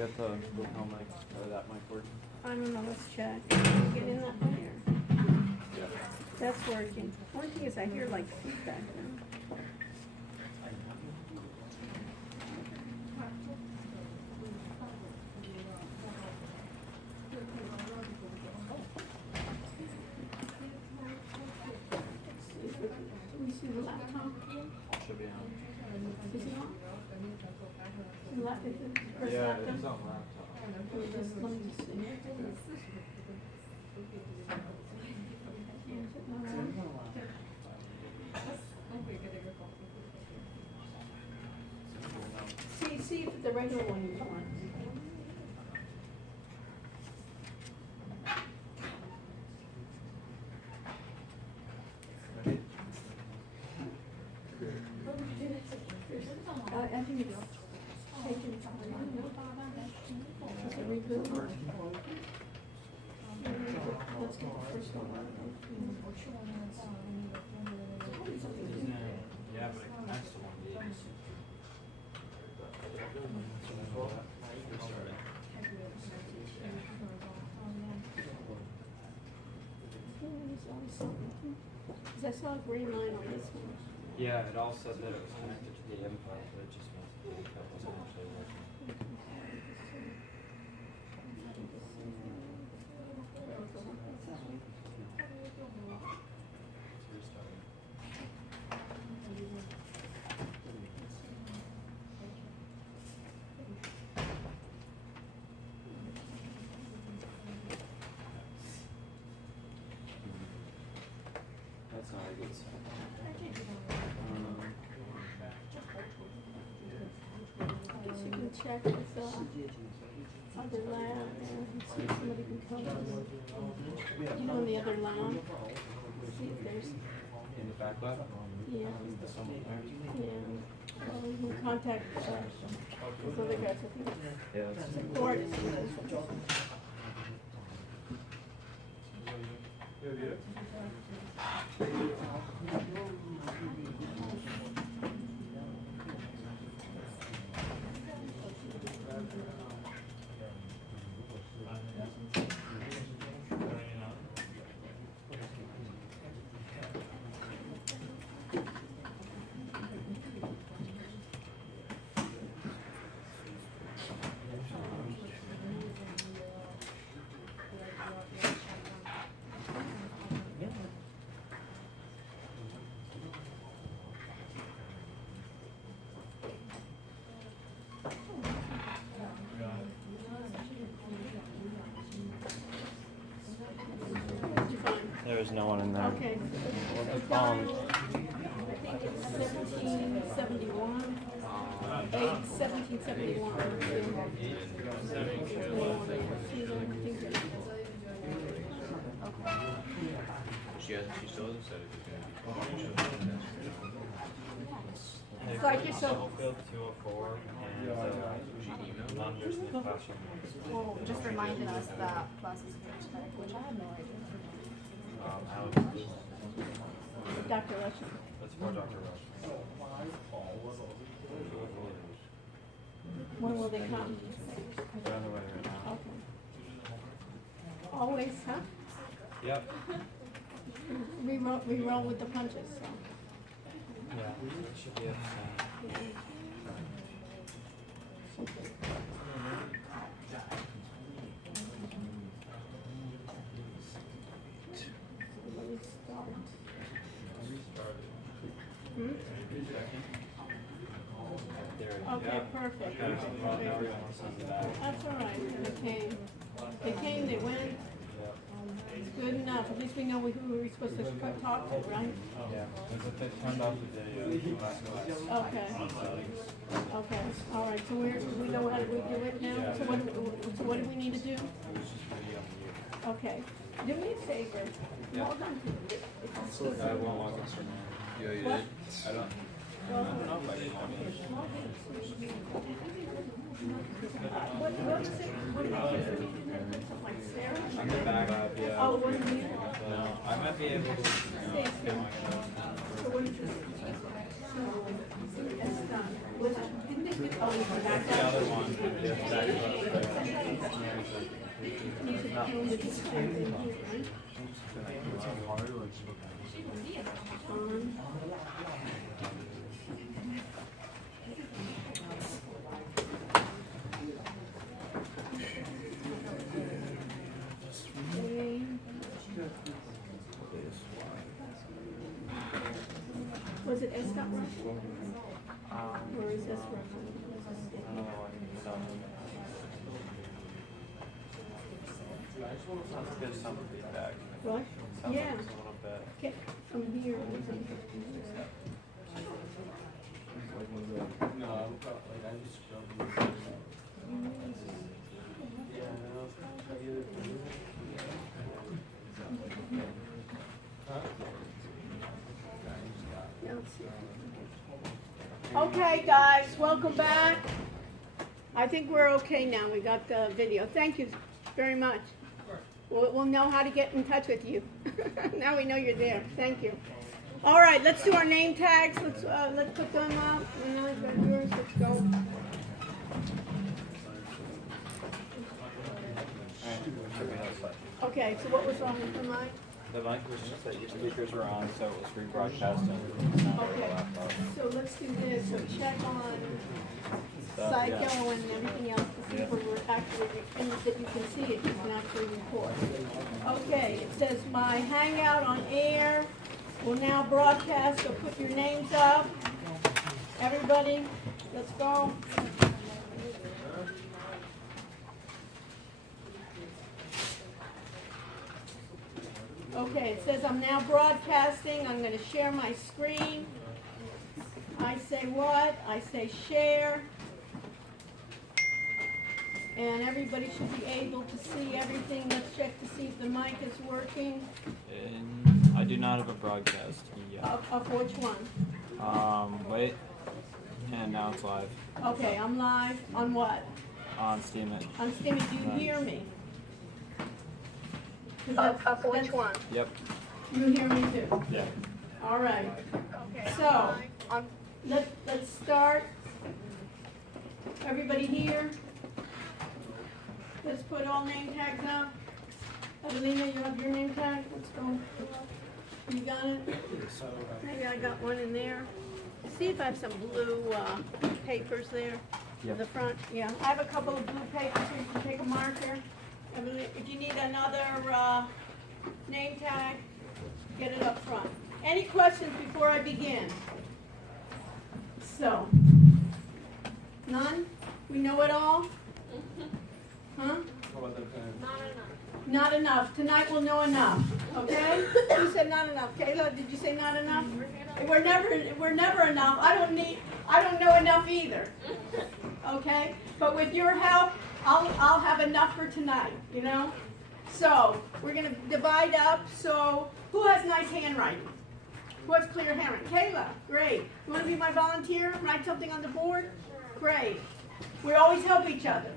get the helmet or that mic working? I don't know, let's check. Can you get in that one here? Yeah. That's working. One thing is I hear like feedback now. Can we see the laptop? Should be on. Is it on? Is it first Yeah, laptop? it's on laptop. Let me just see. Is it not on? See if the regular one is on. I think it's taken. Is it reboot? Let's get the first one. Yeah, but it connects to one of these. Because I saw a green line on this one. Yeah, it all said that it was connected to the input, but it just wasn't, the input wasn't actually working. That's not a good sign. I guess you can check with other lab and see if somebody can come. You know, in the other lab, see if there's, In the back lab? yeah, There's someone there? yeah. Well, you can contact those other guys, I think it's Yeah, that's. Gordon. There was no one in there. Okay. So Don, I think it's 1771. 1771. She still hasn't said if it's gonna be 20. So I guess so. Field 204 and She emailed? Londoners in the classroom. Well, just reminded us that classes are genetic, which I had no idea. Alex. Dr. Russian. That's for Dr. Rush. When will they come? They're on the way right now. Okay. Always, huh? Yep. We roll with the punches, so. Yeah, it should be at Okay, perfect. That's That's all right, they came, they went, it's good enough, at least we know who we were supposed to talk to, right? Yeah, because if they turned off the video, last class. Okay, okay, all right, so we know how to do it now, so what do we need to do? Okay, do me a favor, hold on. I won't walk us from there. Yeah, you What? did. I don't know if I can walk in. What was it? What did you do? Like Sarah? I'm the back up, yeah. Oh, it wasn't you? No, I might be able to, get my So what did you do? So, that's done. Was it, didn't they get, oh, The other one, yeah, You should tell me this is in here, right? On. Okay. Was it S. Russell? Or is this Russell? Let's get some feedback. What? Sounds Yeah. like it's a little bit. Okay, from here. Yeah, let's see. Okay, guys, welcome back. I think we're okay now. We got the video. Thank you very much. We'll know how to get in touch with you. Now we know you're there. Thank you. All right, let's do our name tags. Let's put them up. And then I've got yours. Let's go. Okay, so what was wrong with the mic? The mic was just that your speakers were on, so it was rebroadcasting. Okay, so let's do this. So check on Psycho and everything else to see where we're actually, and that you can see it, you can actually record. Okay, it says my hangout on air will now broadcast, so put your names up. Everybody, let's go. Okay, it says I'm now broadcasting. I'm going to share my screen. I say what? I say share. And everybody should be able to see everything. Let's check to see if the mic is working. And I do not have a broadcast yet. Of which one? Wait. And now it's live Okay, I'm live. On what? on Steemit. On Stimmy. Do you hear me? 'Cause Of which that's- one? Yep. You hear me too. Yeah. All right. Okay. So, On let's start. Everybody here? Let's put all name tags up. Evelina, you have your name tag? Let's go. You got it? Maybe I got one in there. See if I have some blue papers there in Yep. the front. Yeah, I have a couple of blue papers so you can take a marker. Evelina, if you need another name tag, get it up front. Any questions before I begin? So, none? We know it all? Huh? Not enough. Tonight we'll know enough. Okay? Who said not enough? Kayla, did you say not enough? We're never enough. I don't know enough either. Okay? But with your help, I'll have enough for tonight, you know? So, we're gonna divide up. So, who has nice handwriting? Who has clear handwriting? Kayla, great. You wanna be my volunteer? Write something on the board? Great. We always help each other.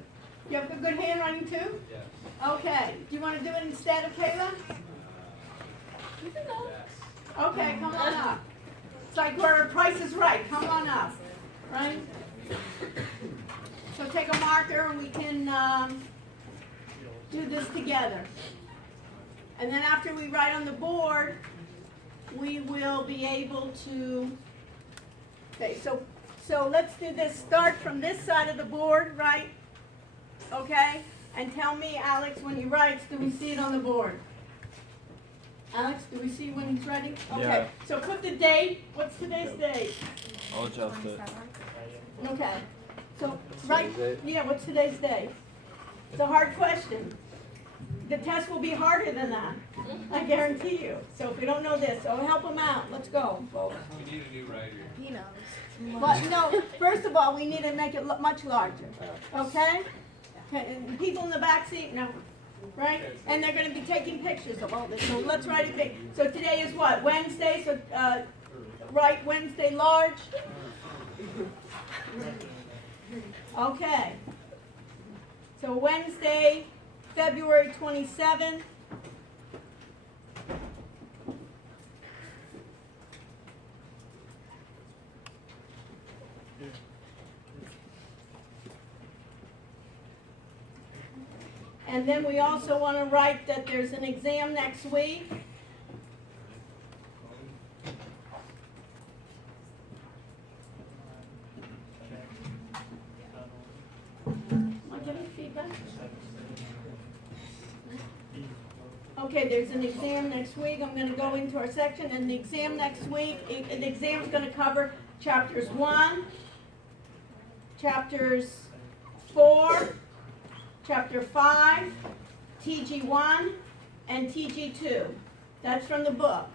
You have good handwriting too? Yeah. Okay. Do you want to do it instead of Kayla? Okay, come on up. It's like where Price is Right. Come on up. Right? So take a marker and we can do this together. And then after we write on the board, we will be able to, okay, so let's do this. Start from this side of the board, right? Okay? And tell me, Alex, when he writes, do we see it on the board? Alex, do we see when he's writing? Okay. Yeah. So put the date. What's today's date? I'll adjust it. Okay. So, right, Today's date? yeah, what's today's date? It's a hard question. The test will be harder than that. I guarantee you. So if we don't know this, so help them out. Let's go, folks. We need a new writer. he knows. But no, first of all, we need to make it much larger. Okay? Okay, and people in the back seat, no. Right? And they're going to be taking pictures of all this. So let's write it big. So today is what? Wednesday? So write Wednesday large. Okay. So Wednesday, February 27th. And then we also want to write that there's an exam next week. Am I getting feedback? Okay, there's an exam next week. I'm going to go into our section, and the exam next week, the exam is going to cover chapters 1, chapters 4, chapter 5, TG1, and TG2. That's from the book.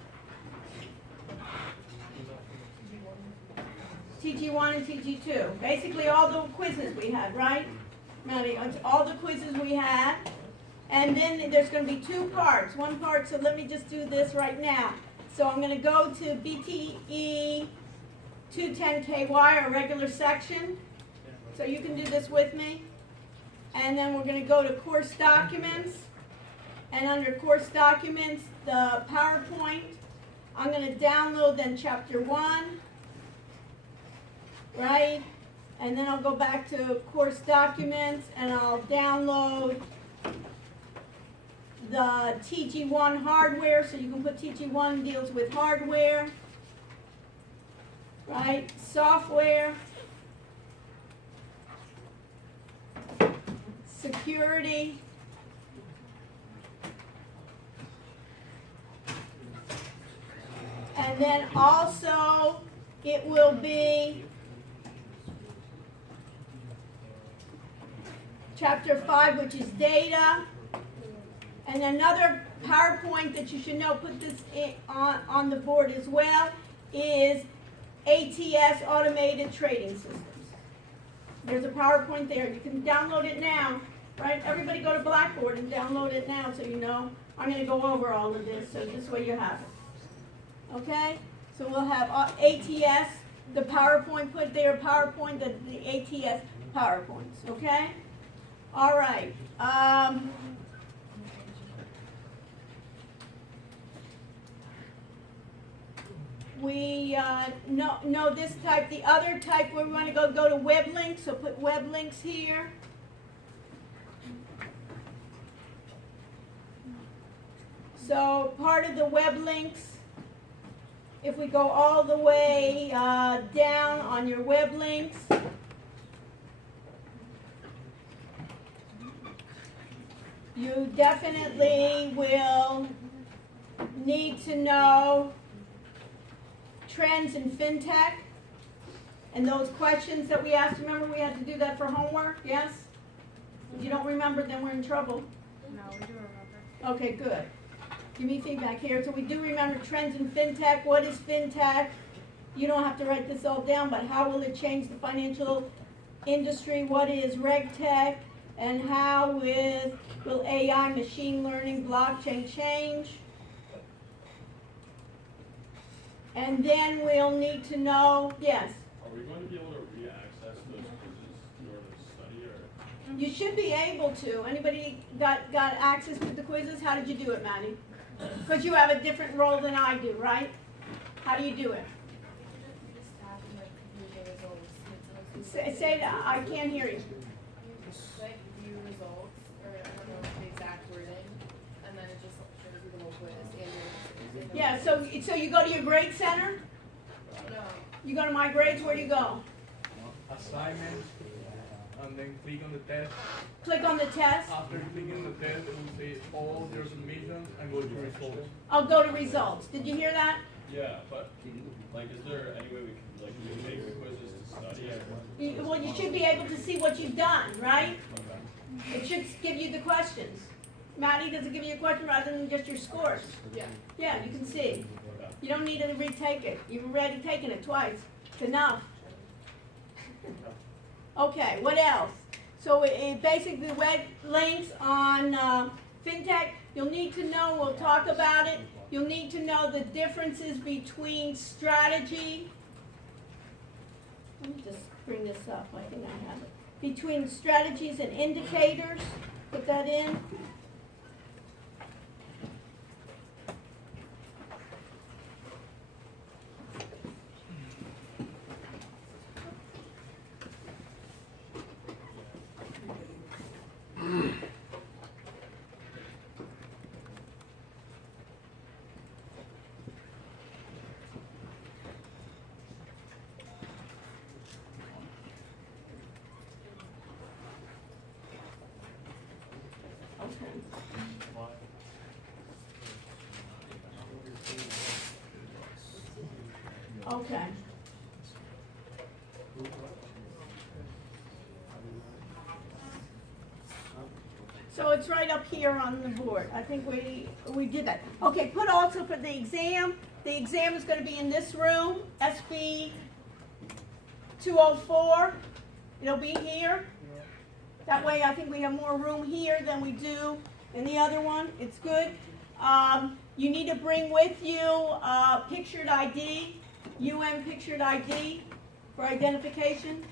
TG1 and TG2. Basically all the quizzes we had, right? Maddie, it's all the quizzes we had. And then there's going to be 2 parts. One part, so let me just do this right now. So I'm going to go to BTE 210KY, our regular section. So you can do this with me. And then we're going to go to course documents. And under course documents, the PowerPoint, I'm going to download then chapter 1, right? And then I'll go back to course documents and I'll download the TG1 hardware, so you can put TG1 deals with hardware, right? Software, security, and then also it will be chapter 5, which is data. And another PowerPoint that you should know, put this on the board as well, is ATS, Automated Trading Systems. There's a PowerPoint there. You can download it now, right? Everybody go to Blackboard and download it now so you know. I'm going to go over all of this, so this way you have it. Okay? So we'll have ATS, the PowerPoint, put there, PowerPoint, the ATS PowerPoints. Okay? All right. We know this type. The other type where we want to go to web links, so put web links here. So part of the web links, if we go all the way down on your web links, you definitely will need to know trends in fintech and those questions that we asked. Remember we had to do that for homework, yes? If you don't remember, then we're in trouble. No, we do remember. Okay, good. Give me feedback here. So we do remember trends in fintech. What is fintech? You don't have to write this all down, but how will it change the financial industry? What is RegTech? And how will AI, machine learning, blockchain change? And then we'll need to know, yes? Are we going to be able to re-access those quizzes in order to study, or? You should be able to. Anybody got access to the quizzes? How did you do it, Maddie? Because you have a different role than I do, right? How do you do it? Say that. I can't hear you. Like view results, or I don't know the exact wording, and then it just shows you the whole quiz and your. Yeah, so you go to your grade center? No. You go to My Grades, where do you go? Assignment, and then click on the test. Click on the test. After clicking the test, it will say all your submissions and go to results. I'll go to results. Did you hear that? Yeah, but, like, is there any way we can, like, take the quizzes to study? Well, you should be able to see what you've done, right? Okay. It should give you the questions. Maddie, does it give you a question rather than just your scores? Yeah. Yeah, you can see. You don't need to retake it. You've already taken it twice. It's enough. Okay, what else? So it basically web links on fintech. You'll need to know, we'll talk about it. You'll need to know the differences between strategy. Let me just bring this up. I think I have it. Between strategies and indicators. Put that in. Okay. So it's right up here on the board. I think we did that. Okay, put also for the exam. The exam is going to be in this room, SB 204. It'll be here. That way I think we have more room here than we do in the other one. It's good. You need to bring with you pictured ID, UN pictured ID for identification.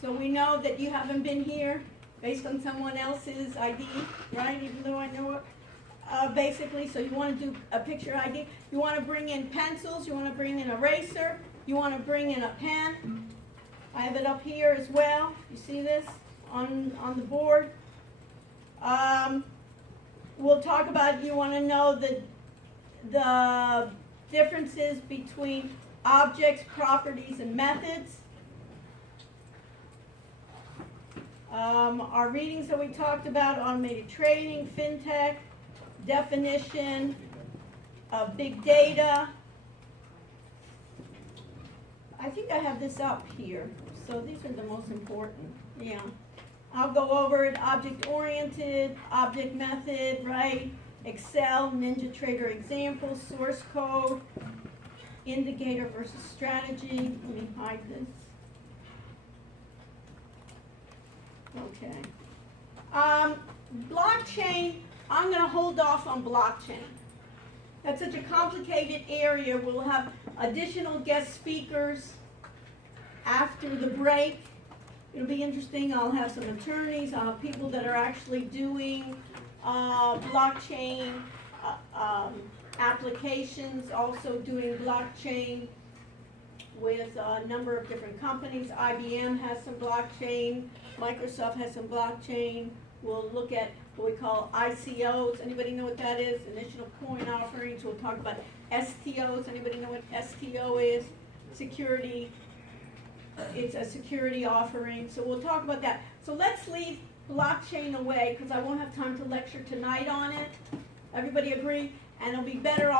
So we know that you haven't been here based on someone else's ID, right? Even though I know it, basically. So you want to do a picture ID. You want to bring in pencils. You want to bring in an eraser. You want to bring in a pen. I have it up here as well. You see this on the board. We'll talk about, you want to know the differences between objects, properties, and methods. Our readings that we talked about, automated trading, fintech, definition of big data. I think I have this up here. So these are the most important. Yeah. I'll go over it, object-oriented, object method, right? Excel, NinjaTrader example, source code, indicator versus strategy. Let me hide this. Okay. Blockchain, I'm going to hold off on blockchain. That's such a complicated area. We'll have additional guest speakers after the break. It'll be interesting. I'll have some attorneys. I'll have people that are actually doing blockchain applications, also doing blockchain with a number of different companies. IBM has some blockchain. Microsoft has some blockchain. We'll look at what we call ICOs. Anybody know what that is? Initial coin offerings. We'll talk about STOs. Anybody know what STO is? Security. It's a security offering. So we'll talk about that. So let's leave blockchain away because I won't have time to lecture tonight on it. Everybody agree? And it'll be better.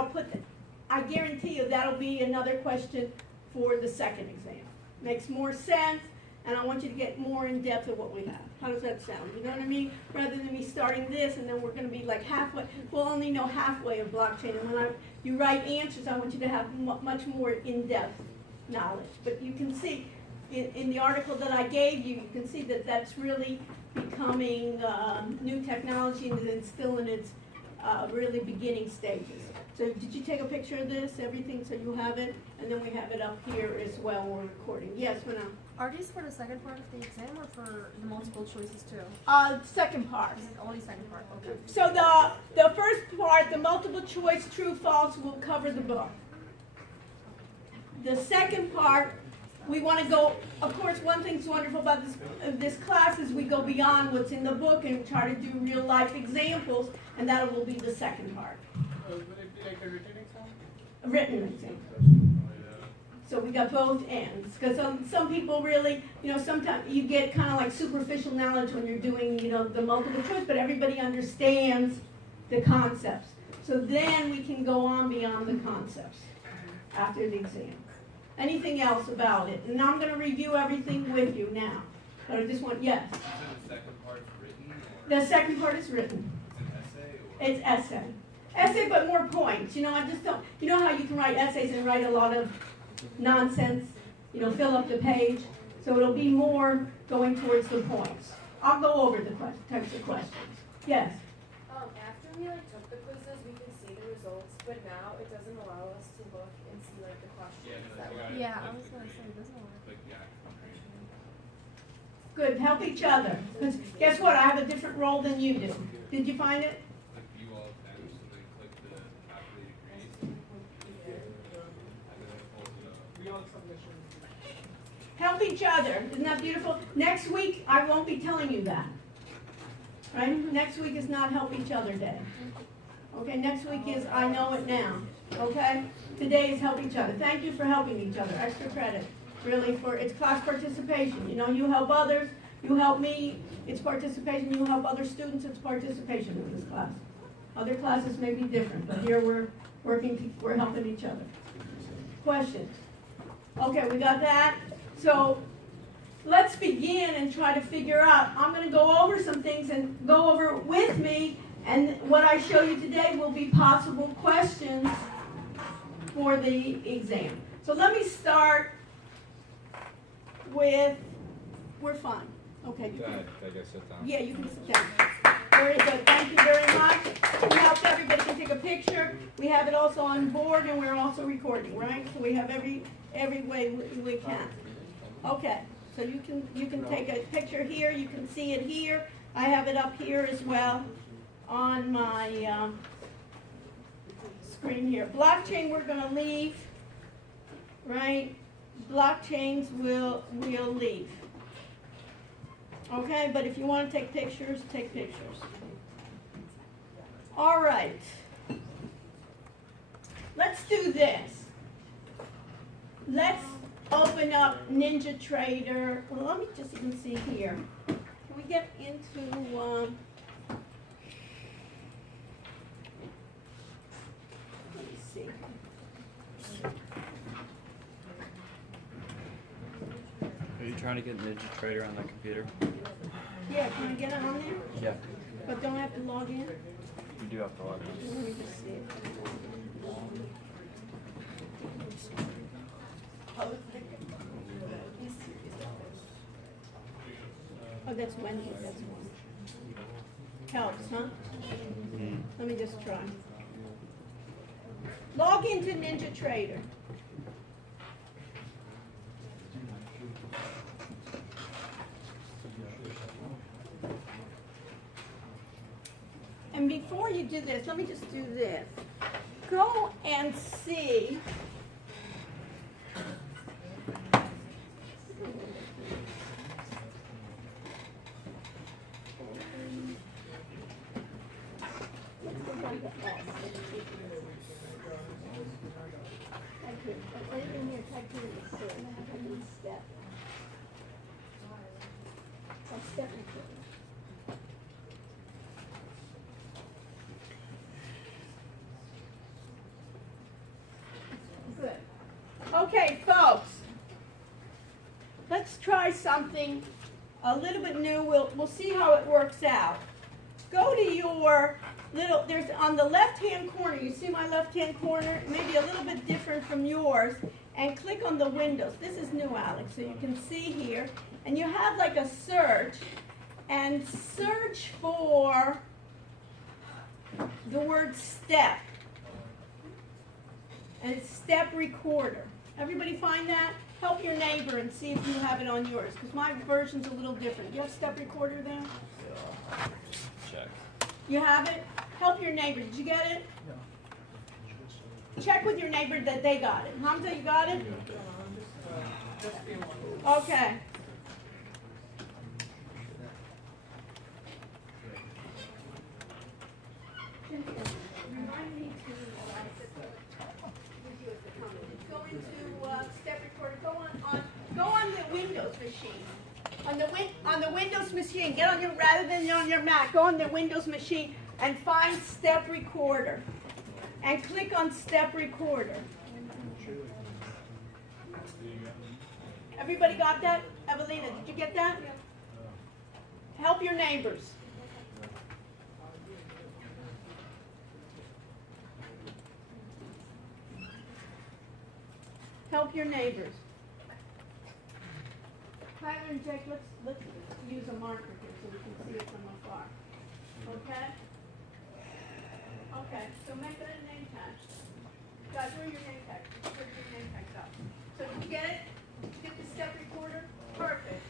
I guarantee you that'll be another question for the second exam. Makes more sense, and I want you to get more in depth of what we have. How does that sound? You know what I mean? Rather than me starting this and then we're going to be like halfway. We'll only know halfway of blockchain, and when you write answers, I want you to have much more in-depth knowledge. But you can see in the article that I gave you, you can see that that's really becoming new technology, and it's still in its really beginning stages. So did you take a picture of this, everything, so you have it? And then we have it up here as well when we're recording. Yes, Manal? Are these for the second part of the exam or for the multiple choices too? Second part. This is only second part, okay. So the first part, the multiple choice true false, will cover the book. The second part, we want to go, of course, one thing's wonderful about this class is we go beyond what's in the book and try to do real life examples, and that will be the second part. Will it be like a written exam? A written example. So we got both ends, because some people really, sometimes you get kind of like superficial knowledge when you're doing, the multiple choice, but everybody understands the concepts. So then we can go on beyond the concepts after the exam. Anything else about it? And I'm going to review everything with you now. But I just want, yes? So the second part's written? The second part is written. It's an essay? Or? It's essay. Essay, but more points. I just don't, how you can write essays and write a lot of nonsense, fill up the page. So it'll be more going towards the points. I'll go over the types of questions. Yes? After we took the quizzes, we could see the results, but now it doesn't allow us to look and see the questions that were. Yeah, I was gonna say, it doesn't work. Like, yeah. Good. Help each other. Because guess what? I have a different role than you do. Did you find it? Like, you all have so they click the calculated grades. And then it pulls it up. We all submission. Help each other. Isn't that beautiful? Next week, I won't be telling you that. Right? Next week is not Help Each Other Day. Okay, next week is I Know It Now. Okay? Today is Help Each Other. Thank you for helping each other. Extra credit. Really, it's class participation. You help others, you help me, it's participation. You help other students, it's participation in this class. Other classes may be different, but here we're helping each other. Questions? Okay, we got that. So let's begin and try to figure out. I'm going to go over some things and go over it with me, and what I show you today will be possible questions for the exam. So let me start with, we're fine. Okay. You can, I guess sit down. yeah, you can sit down. Very good. Thank you very much. We helped everybody can take a picture. We have it also on board, and we're also recording, right? So we have every way we can. Okay. So you can take a picture here. You can see it here. I have it up here as well on my screen here. Blockchain we're going to leave, right? Blockchains we'll leave. Okay, but if you want to take pictures, take pictures. All right. Let's do this. Let's open up NinjaTrader. Well, let me just even see here. Can we get into, let me see. Are you trying to get NinjaTrader on the computer? Yeah, can I get it on there? Yeah. But don't I have to log in? You do have to log in. Let me just see it. Oh, that's Wendy, that's one. Helps, huh? Let me just try. Log into NinjaTrader. And before you do this, let me just do this. Go and see. Good. Okay, folks. Let's try something a little bit new. We'll see how it works out. Go to your little, there's on the left-hand corner, you see my left-hand corner? Maybe a little bit different from yours. And click on the windows. This is new, Alex, so you can see here. And you have like a search. And search for the word step. And it's step recorder. Everybody find that? Help your neighbor and see if you have it on yours, because my version's a little different. You have step recorder there? Check. You have it? Help your neighbor. Did you get it? Check with your neighbor that they got it. Hamza, you got it? Okay. Remind me to go into step recorder. Go on the Windows machine. On the Windows machine. Get on your rather than on your Mac. Go on the Windows machine and find step recorder. And click on step recorder. Everybody got that? Evelina, did you get that? Help your neighbors. Help your neighbors. Tyler and Jake, let's use a marker here so we can see it from afar. Okay? Okay, so make that a name tag. Guys, where are your name tags? Where are your name tags up? So did you get it? Did you get the step recorder? Perfect.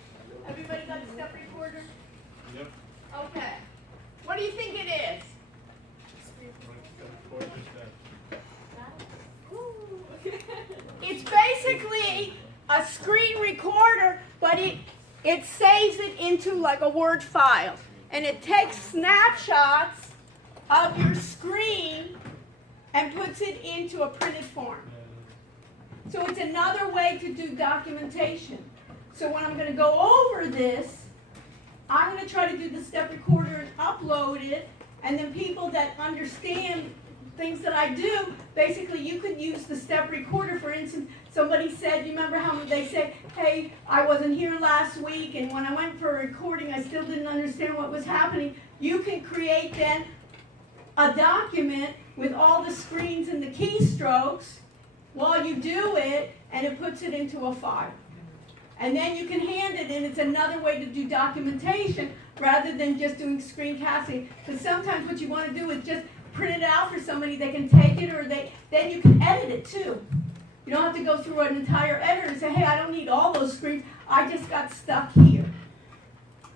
Everybody got the step recorder? Yep. Okay. What do you think it is? It's basically a screen recorder, but it saves it into like a Word file. And it takes snapshots of your screen and puts it into a printed form. So it's another way to do documentation. So when I'm going to go over this, I'm going gonna try to do the step recorder and upload it, and then people that understand things that I do, basically you could use the step recorder. For instance, somebody said, you remember how they said, hey, I wasn't here last week, and when I went for a recording, I still didn't understand what was happening. You can create then a document with all the screens and the keystrokes while you do it, and it puts it into a file. And then you can hand it in. It's another way to do documentation rather than just doing screencasting. Because sometimes what you want to do is just print it out for somebody. They can take it, or then you can edit it too. You don't have to go through an entire editor and say, hey, I don't need all those screens. I just got stuck here.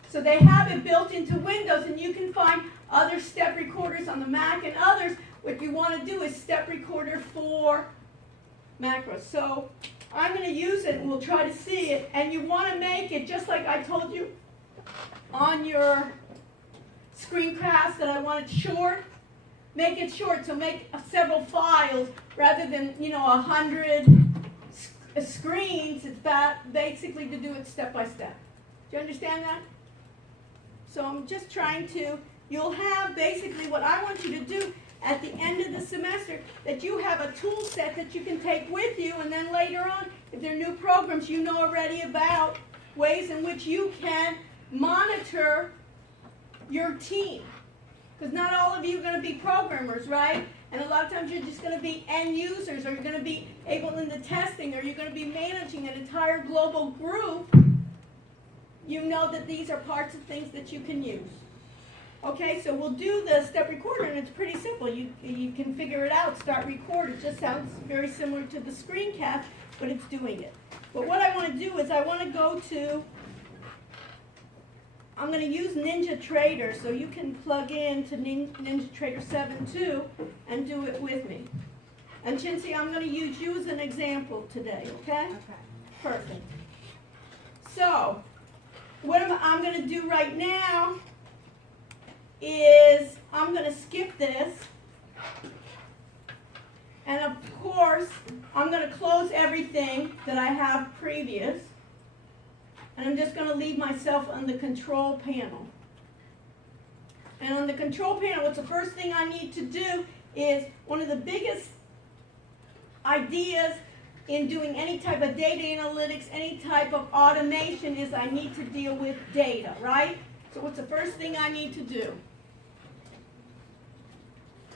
So they have it built into Windows, and you can find other step recorders on the Mac and others. What you want to do is step recorder for macros. So I'm going to use it, and we'll try to see it. And you want to make it just like I told you on your screencast that I wanted short. Make it short, so make several files rather than 100 screens. It's basically to do it step by step. Do you understand that? So I'm just trying to. You'll have basically what I want you to do at the end of the semester, that you have a tool set that you can take with you, and then later on, if there are new programs you know already about, ways in which you can monitor your team. Because not all of you are going to be programmers, right? And a lot of times you're just going to be end users, or you're going to be able in the testing, or you're going to be managing an entire global group. You know that these are parts of things that you can use. Okay, so we'll do the step recorder, and it's pretty simple. You can figure it out, start record. It just sounds very similar to the screencast, but it's doing it. But what I want to do is I want to go to, I'm going to use NinjaTrader, so you can plug in to NinjaTrader 7.2 and do it with me. And Chincy, I'm going to use you as an example today, okay? Okay. Perfect. So, what I'm going to do right now is I'm going to skip this, and of course I'm going to close everything that I have previous, and I'm just going to leave myself on the control panel. And on the control panel, what's the first thing I need to do is, one of the biggest ideas in doing any type of data analytics, any type of automation, is I need to deal with data, right? So what's the first thing I need to do?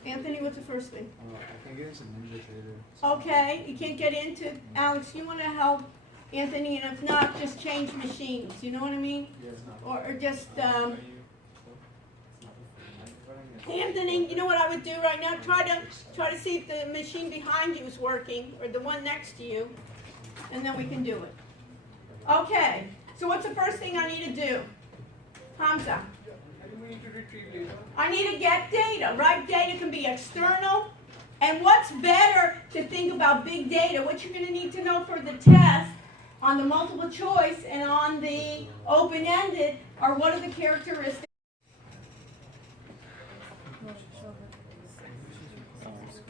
Anthony, what's the first thing? I think it's a NinjaTrader. Okay, you can't get into, Alex, you want to help Anthony, and if not, just change machines, you know what I mean? Yeah, it's not. Or just, Anthony, you know what I would do right now? Try to see if the machine behind you is working, or the one next to you, and then we can do it. Okay, so what's the first thing I need to do? Hamza? I need to get data, right? Data can be external. And what's better to think about big data, what you're going to need to know for the test on the multiple choice and on the open-ended, are what are the characteristics.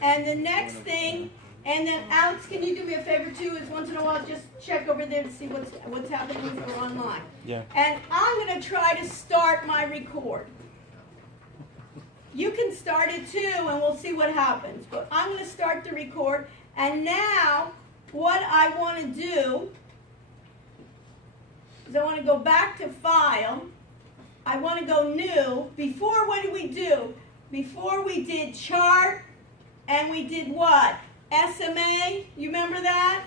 And the next thing, and then Alex, can you do me a favor too, is once in a while just check over there to see what's happening if we're online. Yeah. And I'm going to try to start my record. You can start it too, and we'll see what happens. But I'm going to start the record, and now what I want to do is I want to go back to File. I want to go New. Before, what did we do? Before we did Chart, and we did what? SMA, you remember that?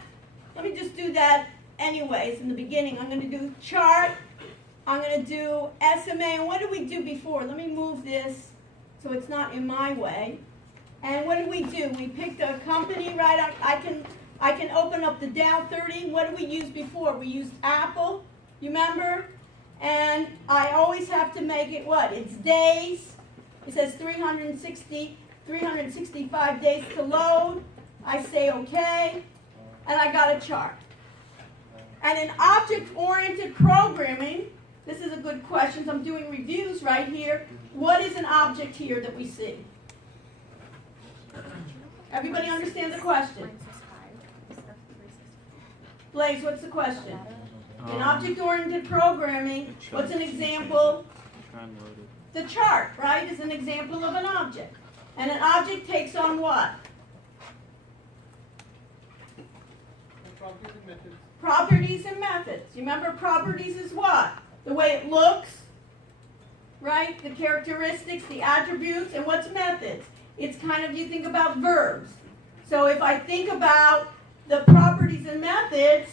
Let me just do that anyways in the beginning. I'm going to do Chart, I'm going to do SMA, and what did we do before? Let me move this so it's not in my way. And what did we do? We picked a company, right? I can open up the Dow 30. What did we use before? We used Apple, you remember? And I always have to make it what? It's days. It says 365 days to load. I say okay, and I got a chart. And in object-oriented programming, this is a good question. I'm doing reviews right here. What is an object here that we see? Everybody understand the question? Blaze, what's the question? In object-oriented programming, what's an example The chart, right, is an example of an object. And an object takes on what? Properties and methods. Properties and methods. You remember properties is what? The way it looks, right? The characteristics, the attributes, and what's methods? It's kind of, you think about verbs. So if I think about the properties and methods,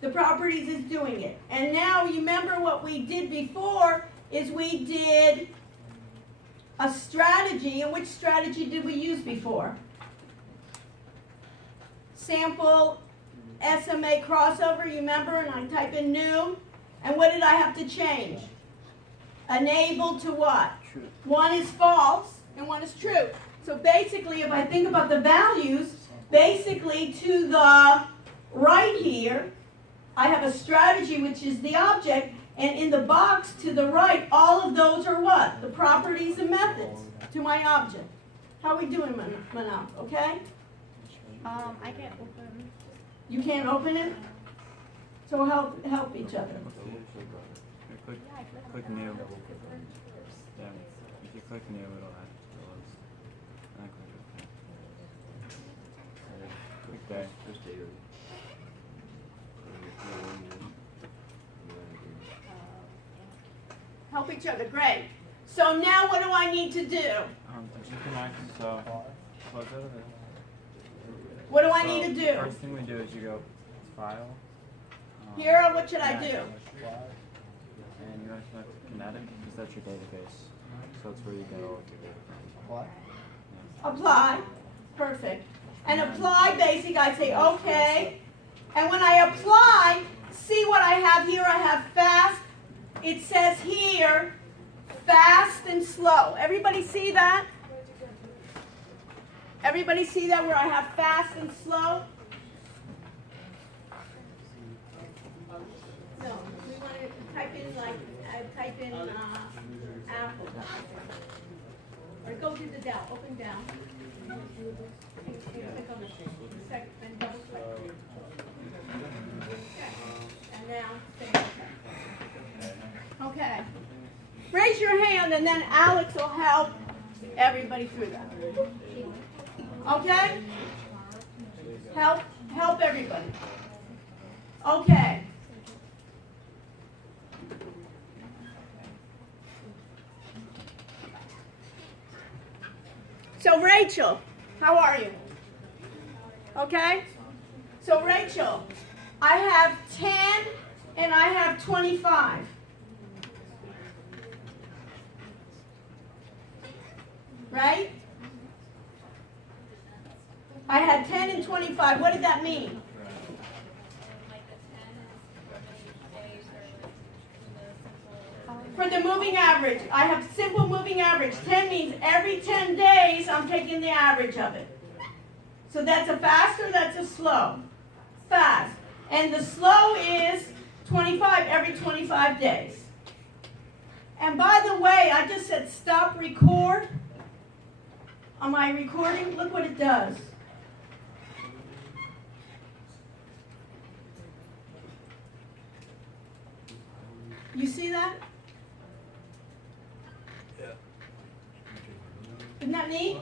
the properties is doing it. And now you remember what we did before is we did a strategy. And which strategy did we use before? Sample SMA crossover, you remember? And I type in new. And what did I have to change? Enable to what? True. One is false and one is true. So basically, if I think about the values, basically to the right here, I have a strategy, which is the object, and in the box to the right, all of those are what? The properties and methods to my object. How are we doing, Manal? Okay? I can't open. You can't open it? So help each other. Click new. Yeah, if you click new, it'll have to click there. Help each other. Great. So now what do I need to do? Did you connect? So close out of it. What do I need to do? First thing we do is you go file. Here, what should I do? And you actually have to kinetic because that's your database. So that's where you get all of your data from. Apply. Perfect. And apply basic, I say okay. And when I apply, see what I have here. I have fast. It says here, fast and slow. Everybody see that? Everybody see that where I have fast and slow? No, we want to type in Apple. Or go to the down, open down. Click on the second and double click. Okay. And now save. Okay. Raise your hand and then Alex will help everybody through that. Okay? Help everybody. Okay. So Rachel, how are you? Okay? So Rachel, I have 10 and I have 25. Right? I had 10 and 25. What did that mean? For the moving average, I have simple moving average. 10 means every 10 days I'm taking the average of it. So that's a fast or that's a slow? Fast. And the slow is 25 every 25 days. And by the way, I just said stop record. On my recording, look what it does. You see that? Yeah. Isn't that neat?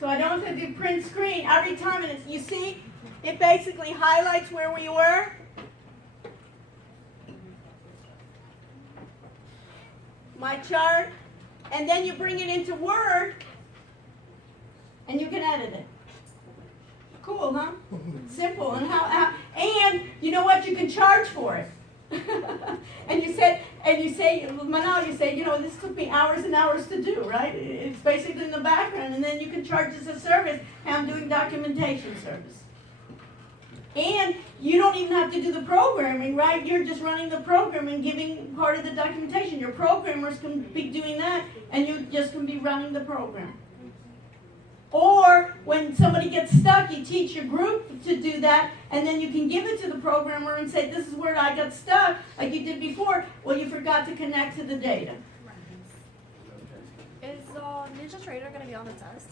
So I don't have to do print screen every time, and you see, it basically highlights where we were. My chart, and then you bring it into Word, and you can edit it. Cool, huh? Simple, and and you know what? You can charge for it. and you say, Manal, you say, this took me hours and hours to do, right? It's basically in the background, and then you can charge as a service, and I'm doing documentation service. And you don't even have to do the programming, right? You're just running the program and giving part of the documentation. Your programmers can be doing that, and you just can be running the program. Or when somebody gets stuck, you teach your group to do that, and then you can give it to the programmer and say, this is where I got stuck, like you did before. Well, you forgot to connect to the data. Is NinjaTrader going to be on the test?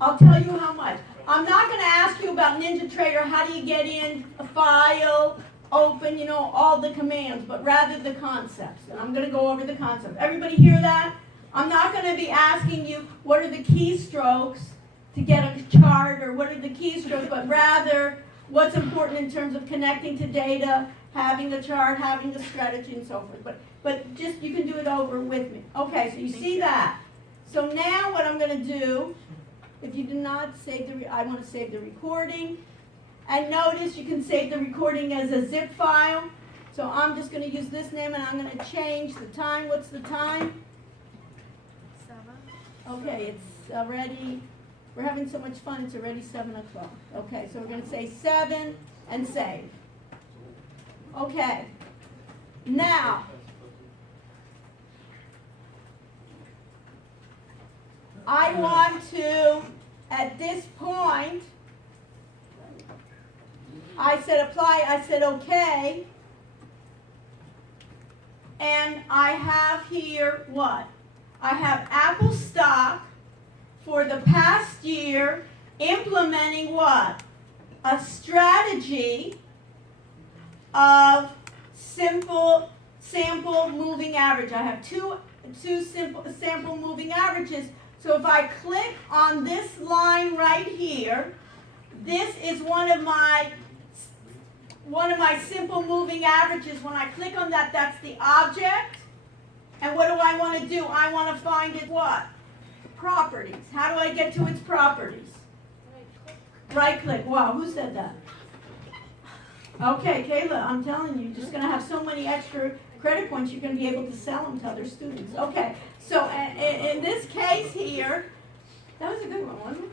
I'll tell you how much. I'm not going to ask you about NinjaTrader. How do you get in a file, open, you know, all the commands, but rather the concepts. And I'm going to go over the concepts. Everybody hear that? I'm not going to be asking you what are the keystrokes to get a chart or what are the keystrokes, but rather what's important in terms of connecting to data, having a chart, having a strategy, and so forth. But just, you can do it over with me. Okay, so you see that. So now what I'm going to do, if you do not save I want to save the recording. And notice you can save the recording as a zip file. So I'm just going to use this name and I'm going to change the time. What's the time? 7. Okay, it's already, we're having so much fun, it's already 7 o'clock. Okay, so we're going to say 7 and save. Okay, now, I want to, at this point, I said apply, I said okay, and I have here what? I have Apple stock for the past year implementing what? A strategy of simple sample moving average. I have two simple sample moving averages. So if I click on this line right here, this is one of my simple moving averages. When I click on that, that's the object. And what do I want to do? I want to find it what? Properties. How do I get to its properties? Right click. Wow, who said that? Okay, Kayla, I'm telling you, you're just going to have so many extra credit points, you're going to be able to sell them to other students. Okay, so in this case here, that was a good one, wasn't it?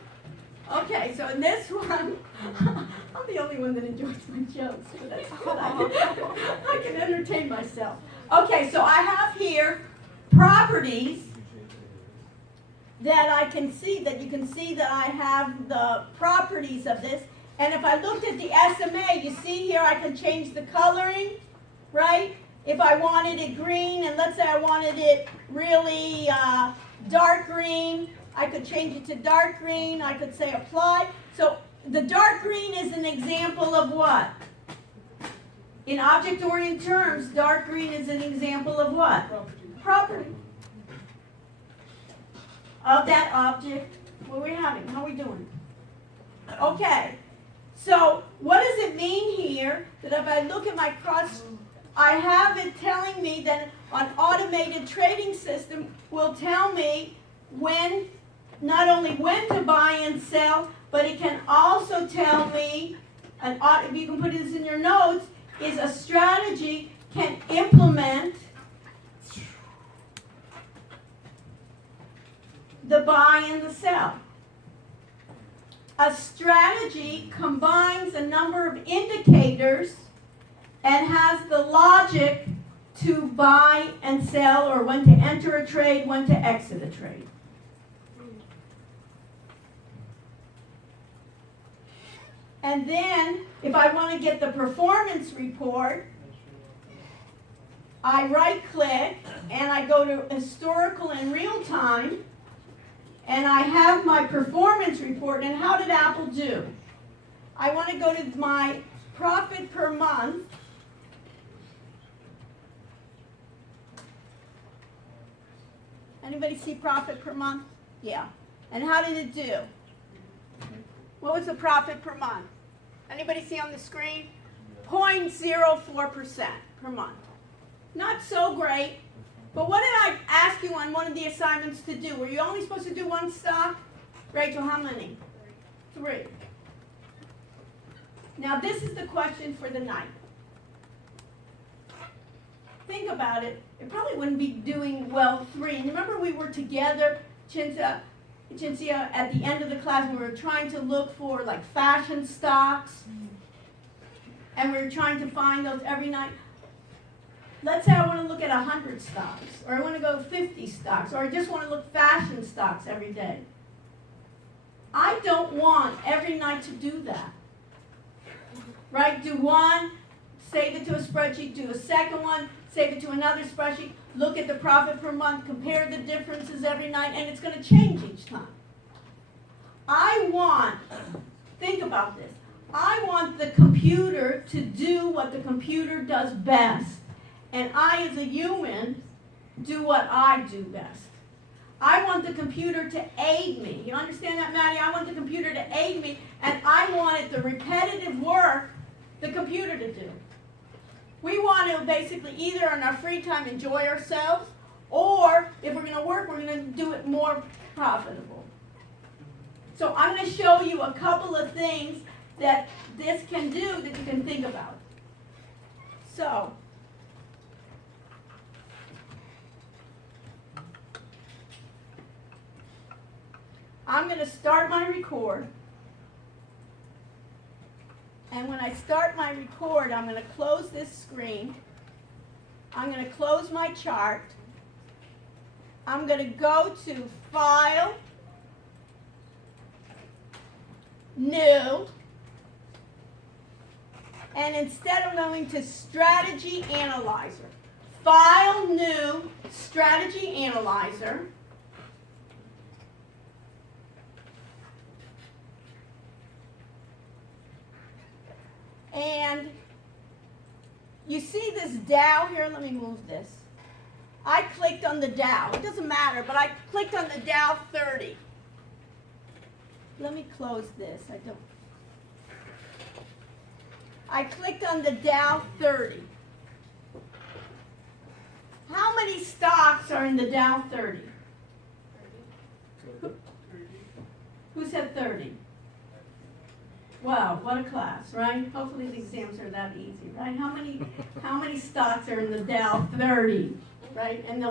Okay, so in this one, I'm the only one that enjoys my jokes, so that's what I can entertain myself. Okay, so I have here properties that I can see, that you can see that I have the properties of this. And if I looked at the SMA, you see here I can change the coloring, right? If I wanted it green, and let's say I wanted it really dark green, I could change it to dark green. I could say apply. So the dark green is an example of what? In object-oriented terms, dark green is an example of what? Property. Of that object. What are we having? How are we doing? Okay. So what does it mean here that if I look at my cross, I have it telling me that an automated trading system will tell me when, not only when to buy and sell, but it can also tell me, if you can put this in your notes, is a strategy can implement the buy and the sell. A strategy combines a number of indicators and has the logic to buy and sell, or when to enter a trade, when to exit a trade. And then, if I want to get the performance report, I right-click and I go to historical and real time, and I have my performance report. And how did Apple do? I want to go to my profit per month. Anybody see profit per month? Yeah. And how did it do? What was the profit per month? Anybody see on the screen? 0.04% per month. Not so great. But what did I ask you on one of the assignments to do? Were you only supposed to do one stock? Rachel, how many? 3. Now this is the question for the night. Think about it. It probably wouldn't be doing well 3. And remember we were together, Cinzia, at the end of the class, we were trying to look for like fashion stocks. And we were trying to find those every night. Let's say I want to look at 100 stocks, or I want to go 50 stocks, or I just want to look fashion stocks every day. I don't want every night to do that. Right? Do one, save it to a spreadsheet, do a second one, save it to another spreadsheet, look at the profit per month, compare the differences every night, and it's going to change each time. Think about this. I want the computer to do what the computer does best. And I, as a human, do what I do best. I want the computer to aid me. You understand that, Maddie? I want the computer to aid me, and I wanted the repetitive work the computer to do. We want to basically either in our free time enjoy ourselves, or if we're going to work, we're going to do it more profitable. So I'm going to show you a couple of things that this can do that you can think about. So, I'm going to start my record. And when I start my record, I'm going to close this screen. I'm going to close my chart. I'm going to go to File, New, and instead I'm going to Strategy Analyzer. File, New, Strategy Analyzer. And you see this Dow here? Let me move this. I clicked on the Dow. It doesn't matter, but I clicked on the Dow 30. Let me close this. I clicked on the Dow 30. How many stocks are in the Dow 30? Who said 30? Wow, what a class, right? Hopefully the exams are that easy, right? How many stocks are in the Dow 30, right? And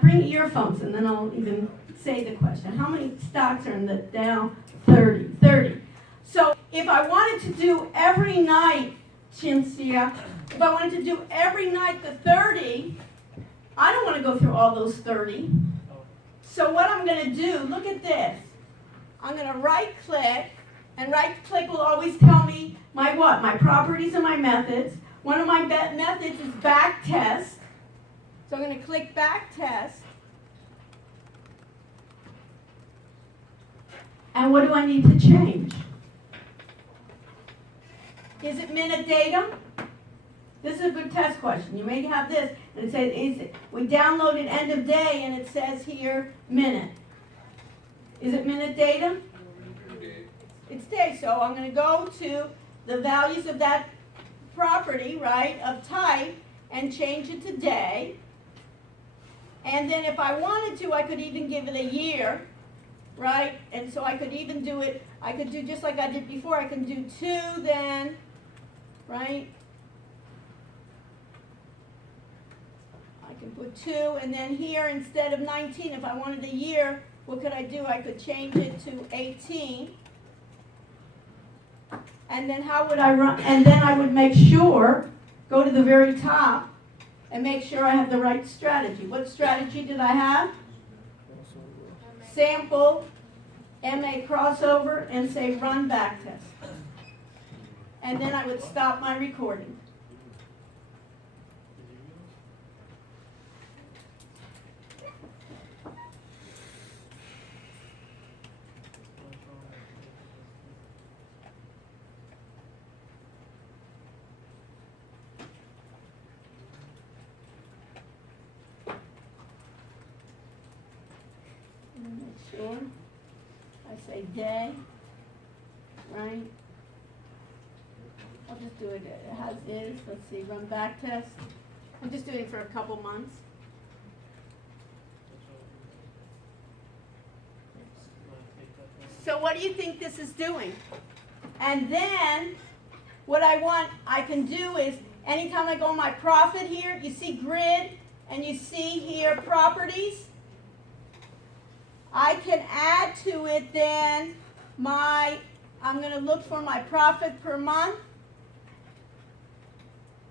bring earphones, and then I'll even say the question. How many stocks are in the Dow 30? 30. So if I wanted to do every night, Chinsia, if I wanted to do every night the 30, I don't want to go through all those 30. So what I'm going to do, look at this. I'm going to right-click. And right-click will always tell me my what? My properties and my methods. One of my methods is back test. So I'm going to click back test. And what do I need to change? Is it minute data? This is a good test question. You may have this, and it says, we downloaded end of day, and it says here minute. Is it minute data? It's day, so I'm going to go to the values of that property, right, of type, and change it to day. And then if I wanted to, I could even give it a year, right? And so I could even do it, I could do just like I did before, I can do 2 then, right? I can put 2, and then here instead of 19, if I wanted a year, what could I do? I could change it to 18. And then how would I run? And then I would make sure, go to the very top, and make sure I have the right strategy. What strategy did I have? Sample, MA crossover, and say run back test. And then I would stop my recording. Sure. I say day, right? I'll just do it as is. Let's see, run back test. I'm just doing it for a couple months. So what do you think this is doing? And then what I can do is anytime I go on my profit here, you see grid and you see here properties. I can add to it then I'm going to look for my profit per month.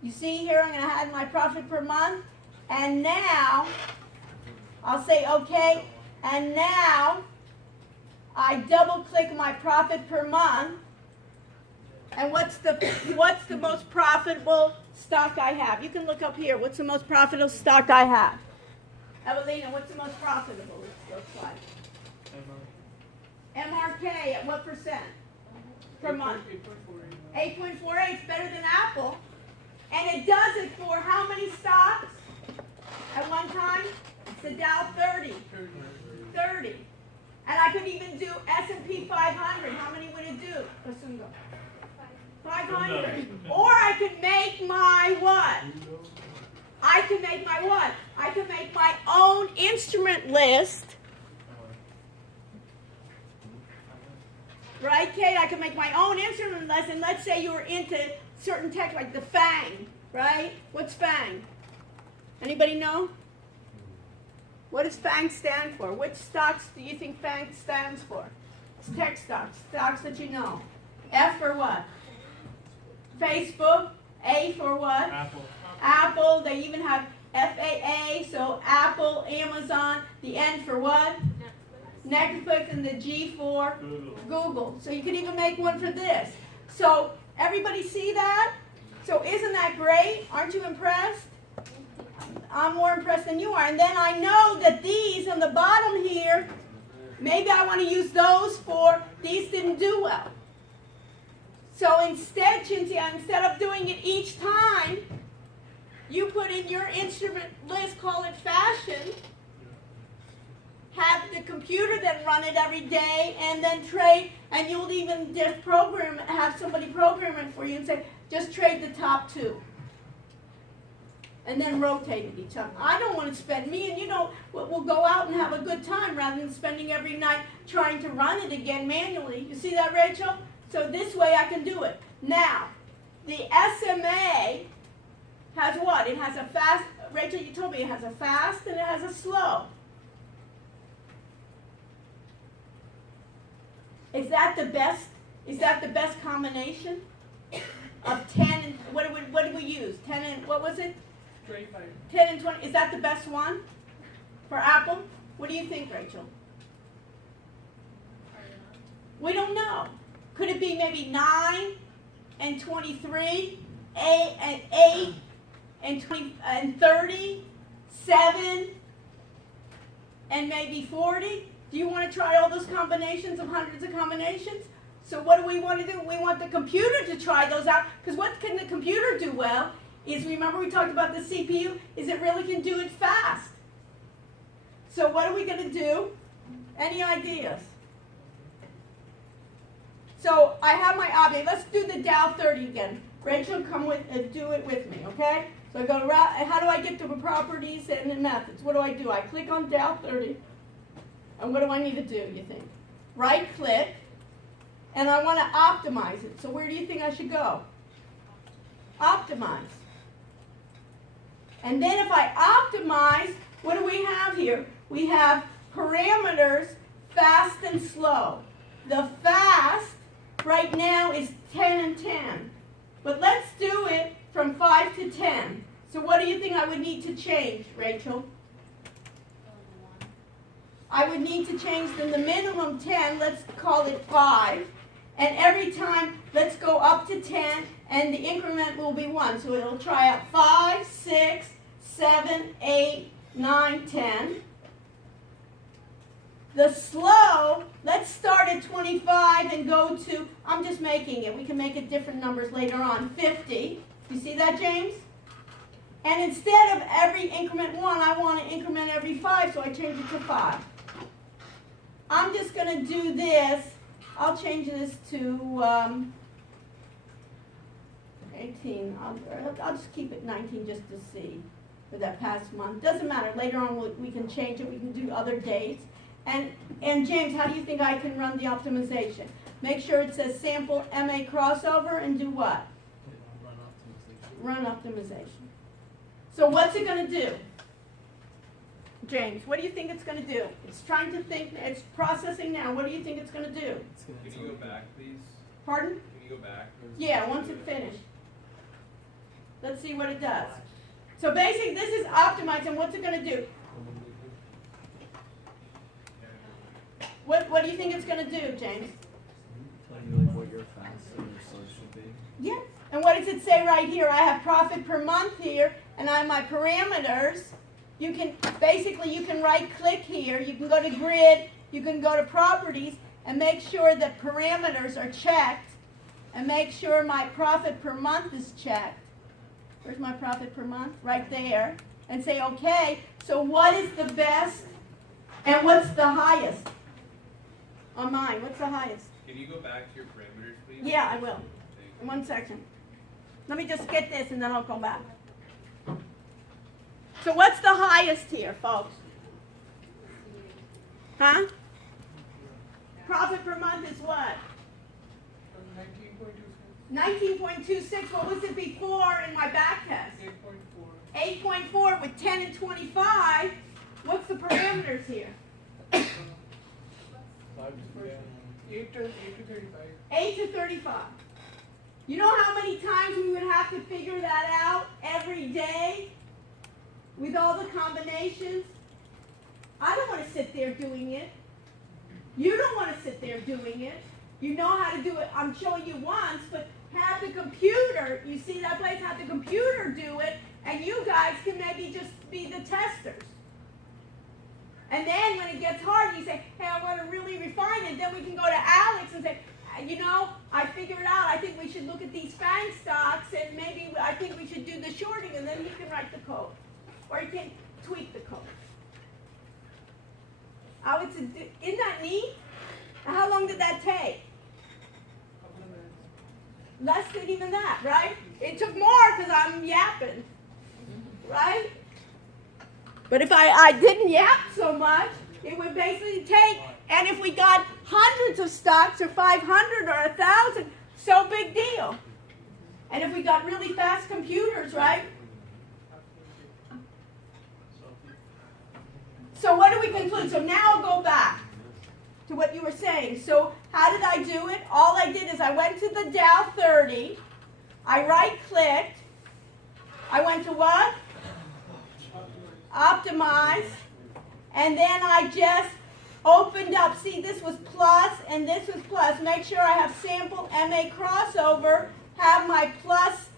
You see here, I'm going to add my profit per month. And now, I'll say okay, and now I double click my profit per month. And what's the most profitable stock I have? You can look up here. What's the most profitable stock I have? Evelina, what's the most profitable it looks like? MRK at what percent? per month. 8.48 is better than Apple. And it does it for how many stocks at one time? The Dow 30. 30. And I could even do S&P 500. How many would it do? 500. Or I could make my what? I can make my what? I can make my own instrument list. Right, Kate? I can make my own instrument list, and let's say you were into certain tech, like the FANG, right? What's FANG? Anybody know? What does FANG stand for? Which stocks do you think FANG stands for? It's tech stocks, stocks that you know. F for what? Facebook. A for what? Apple. Apple. They even have FAA, so Apple, Amazon. The N for what? Netflix, and the G for Google. So you can even make one for this. So everybody see that? So isn't that great? Aren't you impressed? I'm more impressed than you are. And then I know that these on the bottom here, maybe I want to use those for, these didn't do well. So instead, Cynthia, instead of doing it each time, you put in your instrument list, call it fashion, have the computer then run it every day, and then trade, and you'll even just program, have somebody program it for you and say, just trade the top two. And then rotate it each time. I don't want to spend, me and you know, we'll go out and have a good time rather than spending every night trying to run it again manually. You see that, Rachel? So this way I can do it. Now, the SMA has what? It has a fast, Rachel, you told me it has a fast and it has a slow. Is that the best? Is that the best combination of 10 and what did we use? 10 and what was it? 10 and 20. Is that the best one for Apple? What do you think, Rachel? We don't know. Could it be maybe 9 and 23, 8 and 20 and 30, 7 and maybe 40? Do you want to try all those combinations of hundreds of combinations? So what do we want to do? We want the computer to try those out, because what can the computer do well is, remember we talked about the CPU, is it really can do it fast. So what are we going to do? Any ideas? So I have my object. Let's do the Dow 30 again. Rachel, come with, do it with me, okay? So I go to, how do I get to the properties and the methods? What do? I click on Dow 30. And what do I need to do, you think? Right click, and I want to optimize it. So where do you think I should go? Optimize. And then if I optimize, what do we have here? We have parameters, fast and slow. The fast right now is 10 and 10. But let's do it from 5 to 10. So what do you think I would need to change, Rachel? I would need to change the minimum 10, let's call it 5. And every time, let's go up to 10, and the increment will be 1. So it'll try out 5, 6, 7, 8, 9, 10. The slow, let's start at 25 and go to, I'm just making it. We can make it different numbers later on, 50. You see that, James? And instead of every increment 1, I want to increment every 5, so I change it to 5. I'm just going to do this. I'll change this to 18. I'll just keep it 19 just to see for that past month. Doesn't matter. Later on we can change it. We can do other dates. And James, how do you think I can run the optimization? Make sure it says sample MA crossover and do what? Run optimization. So what's it going to do? James, what do you think it's going to do? It's trying to think, it's processing now. What do you think it's going to do? Can you go back, please? Pardon? Can you go back? Yeah, once it's finished. Let's see what it does. So basically, this is optimized, and what's it going to do? What do you think it's going to do, James? Tell you like what your fast and your slow should be. Yeah. And what does it say right here? I have profit per month here, and I have my parameters. You can, basically, you can right click here, you can go to grid, you can go to properties, and make sure that parameters are checked. and make sure my profit per month is checked. Where's my profit per month? Right there. And say, okay, so what is the best and what's the highest on mine? What's the highest? Can you go back to your parameters, please? Yeah, I will. Thank In you. 1 second. Let me just get this and then I'll go back. So what's the highest here, folks? Huh? Profit per month is what? 19.26. What was it before in my back test? 8.4 with 10 and 25. What's the parameters here? 8 to 35. 8 to 35. You know how many times we would have to figure that out every day with all the combinations? I don't want to sit there doing it. You don't want to sit there doing it. You know how to do it. I'm showing you once, but have the computer, you see that place, have the computer do it, and you guys can maybe just be the testers. And then when it gets hard, you say, hey, I want to really refine it. Then we can go to Alex and say, you know, I figured out, I think we should look at these FANG stocks, and maybe I think we should do the shorting, and then he can write the code. Or he can tweak the code. Isn't that neat? How long did that take? Less than even that, right? It took more because I'm yapping, right? But if I didn't yap so much, it would basically take, and if we got hundreds of stocks or 500 or 1,000, so big deal. And if we got really fast computers, right? So what do we conclude? So now I'll go back to what you were saying. So how did I do it? All I did is I went to the Dow 30, I right-clicked, I went to what? Optimize, and then I just opened up. See, this was plus and this was plus. Make sure I have sample MA crossover, have my plus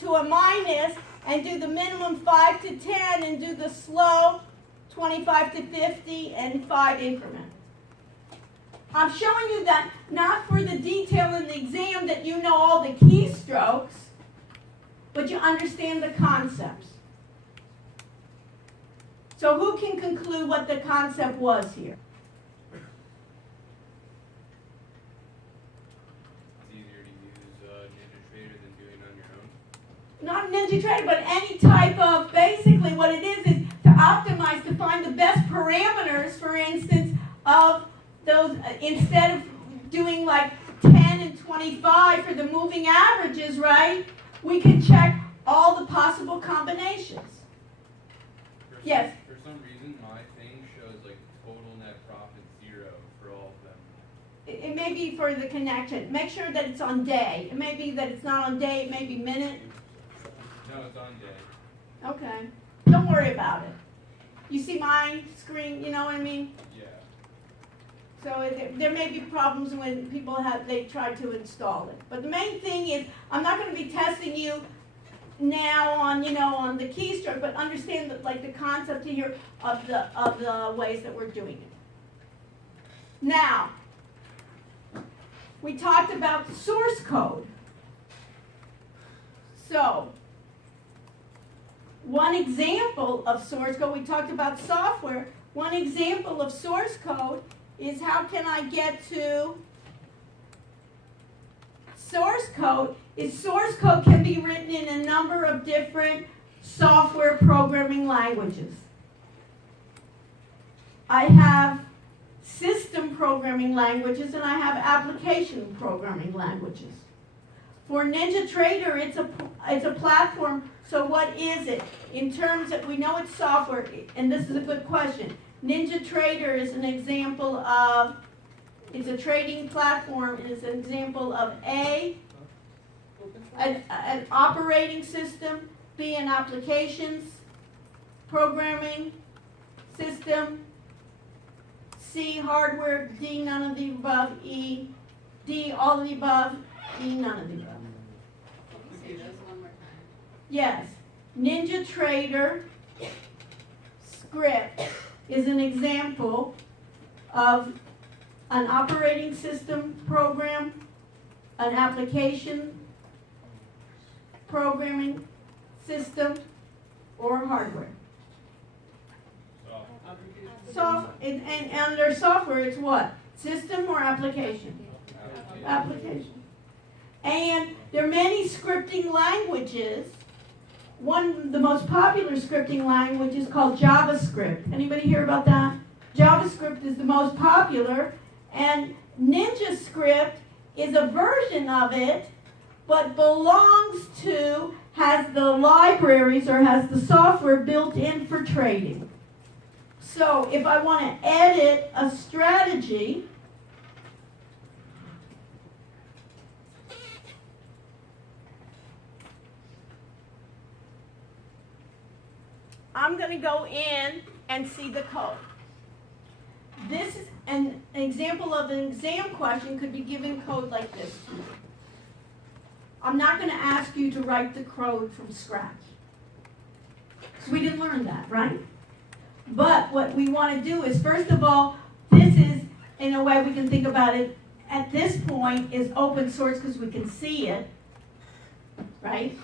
to a minus, and do the minimum 5 to 10 and do the slow 25 to 50 and 5 increment. I'm showing you that not for the detail in the exam that you know all the keystrokes, but you understand the concepts. So who can conclude what the concept was here? It's easier to use NinjaTrader than doing it on your own. Not NinjaTrader, but any type of, basically what it is to optimize, to find the best parameters, for instance, of those, instead of doing like 10 and 25 for the moving averages, right? We can check all the possible combinations. Yes? For some reason, my thing shows like total net profit 0 for all of them. It may be for the connection. Make sure that it's on day. It may be that it's not on day, it may be minute. No, it's on day. Okay. Don't worry about it. You see my screen, you know what I mean? Yeah. So there may be problems when people they try to install it. But the main thing is, I'm not going to be testing you now on, on the keystroke, but understand the concept here of the ways that we're doing it. Now, we talked about source code. So, one example of source code, we talked about software. One example of source code is how can I get to source code? Source code can be written in a number of different software programming languages. I have system programming languages and I have application programming languages. For NinjaTrader, it's a platform. So what is it? In terms of, we know it's software, and this is a good question. NinjaTrader is an example of, it's a trading platform, and it's an example of an operating system, B, an applications programming system, C, hardware, D, none of the above, E, D, all of the above, E, none of the above. Say those one more time. Yes, NinjaTrader script is an example of an operating system program, an application, programming system, or hardware? And under software, it's what? System or application? Application. And there are many scripting languages. The most popular scripting language is called JavaScript. Anybody hear about that? JavaScript is the most popular, and NinjaScript is a version of it, but belongs to, has the libraries or has the software built in for trading. So if I want to edit a strategy, I'm going to go in and see the code. This is an example of an exam question could be given code like this. I'm not going to ask you to write the code from scratch. So we didn't learn that, right? But what we want to do is, first of all, this is, in a way we can think about it, at this point is open source because we can see it, right?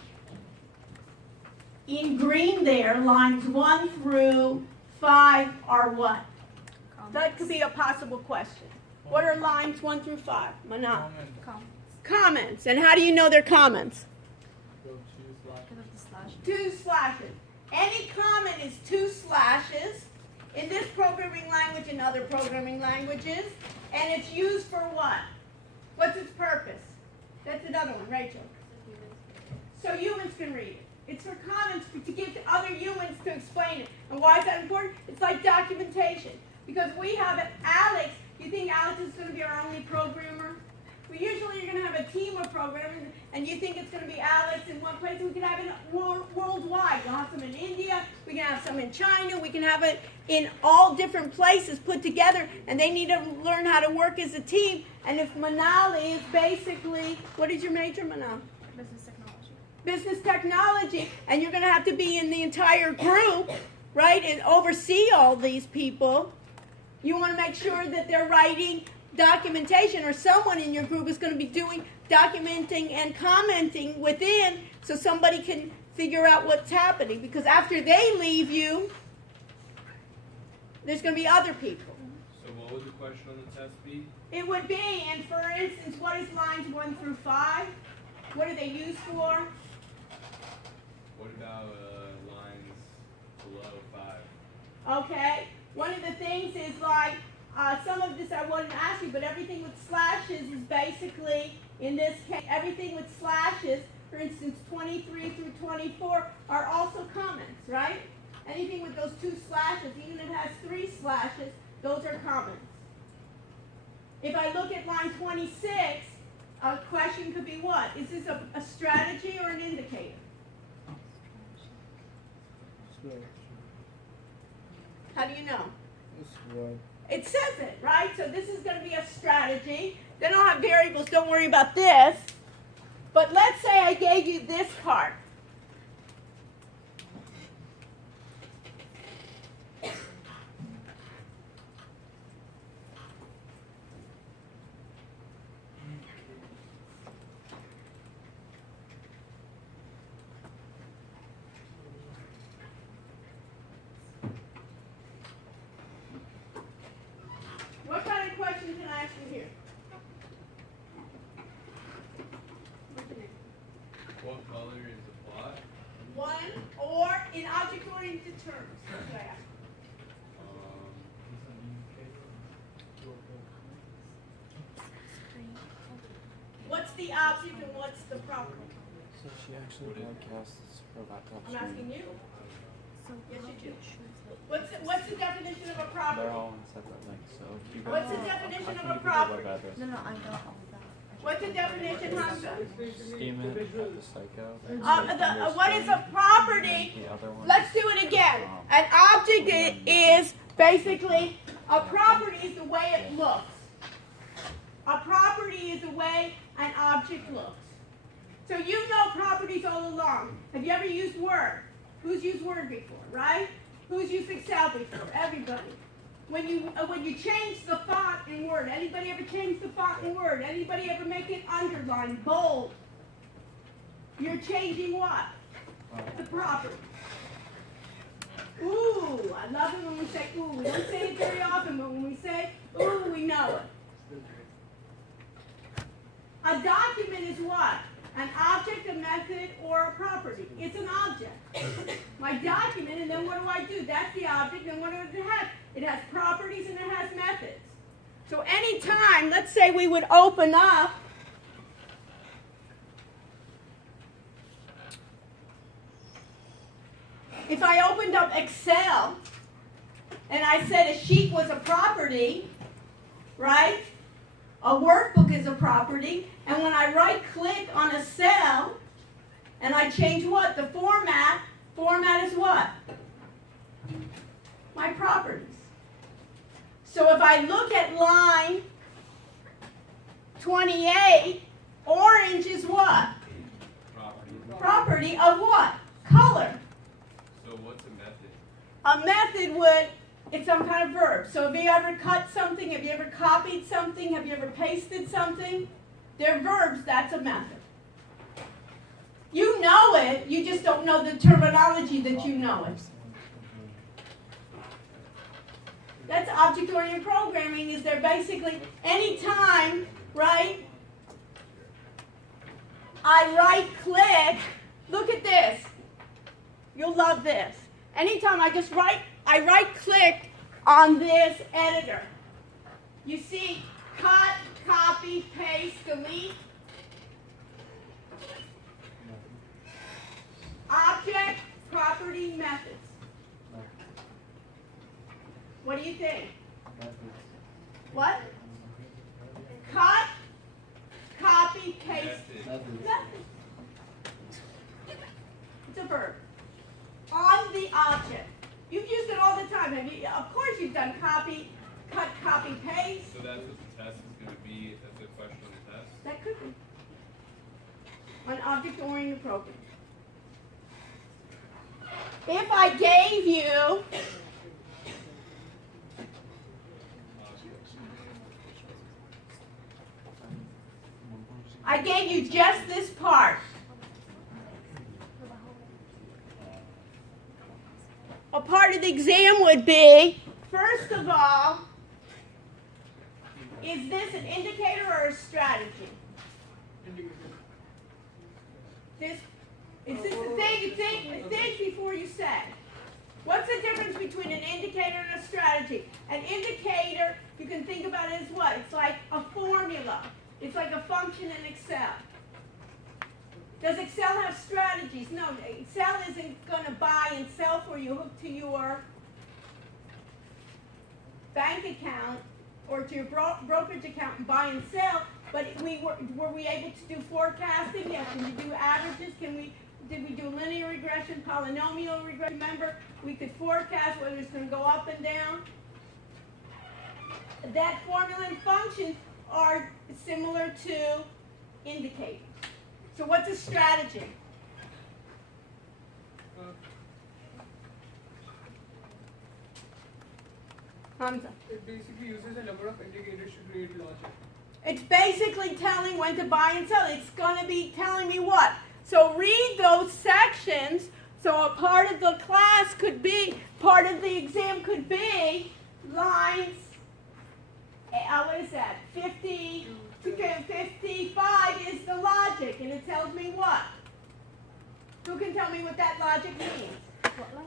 In green there, lines 1 through 5 are what? That could be a possible question. What are lines 1 through 5? Manan. Comments. And how do you know they're comments? Go to slash. Because of the slash. 2 slashes. Any comment is 2 slashes in this programming language and other programming languages. And it's used for what? What's its purpose? That's another one, Rachel. So humans can read it. It's for comments to give to other humans to explain it. And why is that important? It's like documentation. Because we have an Alex. You think Alex is going to be our only programmer? Well, usually you're going to have a team of programmers, and you think it's going to be Alex in one place. We can have it worldwide. We'll have some in India. We can have some in China. We can have it in all different places put together, and they need to learn how to work as a team. And if Manali is basically, what is your major, Manal? Business technology. Business technology, and you're going to have to be in the entire group, right, and oversee all these people. You want to make sure that they're writing documentation, or someone in your group is going to be doing documenting and commenting within, so somebody can figure out what's happening. Because after they leave you, there's going to be other people. So what would the question on the test be? It would be, and for instance, what is lines 1 through 5? What are they used for? What about lines below 5? Okay. One of the things is like, some of this I wouldn't ask you, but everything with slashes is basically, in this case, everything with slashes, for instance, 23 through 24, are also comments, right? Anything with those 2 slashes, even if it has 3 slashes, those are comments. If I look at line 26, a question could be what? Is this a strategy or an indicator? How do you know? It says it, right? So this is going to be a strategy. Then I'll have variables. Don't worry about this. But let's say I gave you this part. What kind of question can I ask you here? What color is the plot? One, or in object-oriented terms. That's what I ask. What's the object and what's the property? So she actually broadcasts her laptop I'm asking you. So Yes, how you do you do. choose the What's the definition of a property? They're all in separate links, so if you go What's the to- definition I of can a give you the property? web address. No, I got all of that. What's the definition, Hamza? Steam it, the Psycho. What is a property? The other one. Let's do it again. An object is basically, a property is the way it looks. A property is the way an object looks. So you know properties all along. Have you ever used Word? Who's used Word before, right? Who's used Excel before? Everybody. when you change the font in Word, anybody ever change the font in Word? Anybody ever make it underlined, bold? You're changing what? The property. Ooh, I love it when we say ooh. We don't say it very often, but when we say ooh, we know it. A document is what? An object, a method, or a property. It's an object. My document, and then what do? That's the object, and what does it have? It has properties and it has methods. So anytime, let's say we would open up if I opened up Excel and I said a sheet was a property, right? A workbook is a property, and when I right-click on a cell and I change what? The format. Format is what? My properties. So if I look at line 28, orange is what? Property of what? Color. So what's a method? A method it's some kind of verb. So have you ever cut something? Have you ever copied something? Have you ever pasted something? They're verbs, that's a method. You know it, you just don't know the terminology that you know it. That's object-oriented programming, is they're basically, anytime, right, I right-click, look at this. You'll love this. Anytime I right-click on this editor. You see, cut, copy, paste, delete. Object, property, methods. What do you think? What? Cut, copy, paste, method. It's a verb. On the object. You've used it all the time. Of course you've done copy, cut, copy, paste. So that's what the test is going to be. That's a question on the test. That could be. On object-oriented programming. If I gave you just this part. A part of the exam would be, first of all, is this an indicator or a strategy? Think before you say. What's the difference between an indicator and a strategy? An indicator, you can think about it as what? It's like a formula. It's like a function in Excel. Does Excel have strategies? No, Excel isn't going to buy and sell for you, hook to your bank account or to your brokerage account and buy and sell. But were we able to do forecasting? Yes. Can we do averages? Did we do linear regression, polynomial regression? Remember, we could forecast whether it's going to go up and down. That formula and functions are similar to indicators. So what's a strategy? Hamza. It basically uses a number of indicators to create logic. It's basically telling when to buy and sell. It's going to be telling me what. So read those sections. So a part of the class could be, part of the exam could be lines, what is that, 50 to 55 is the logic. And it tells me what? Who can tell me what that logic means? What line?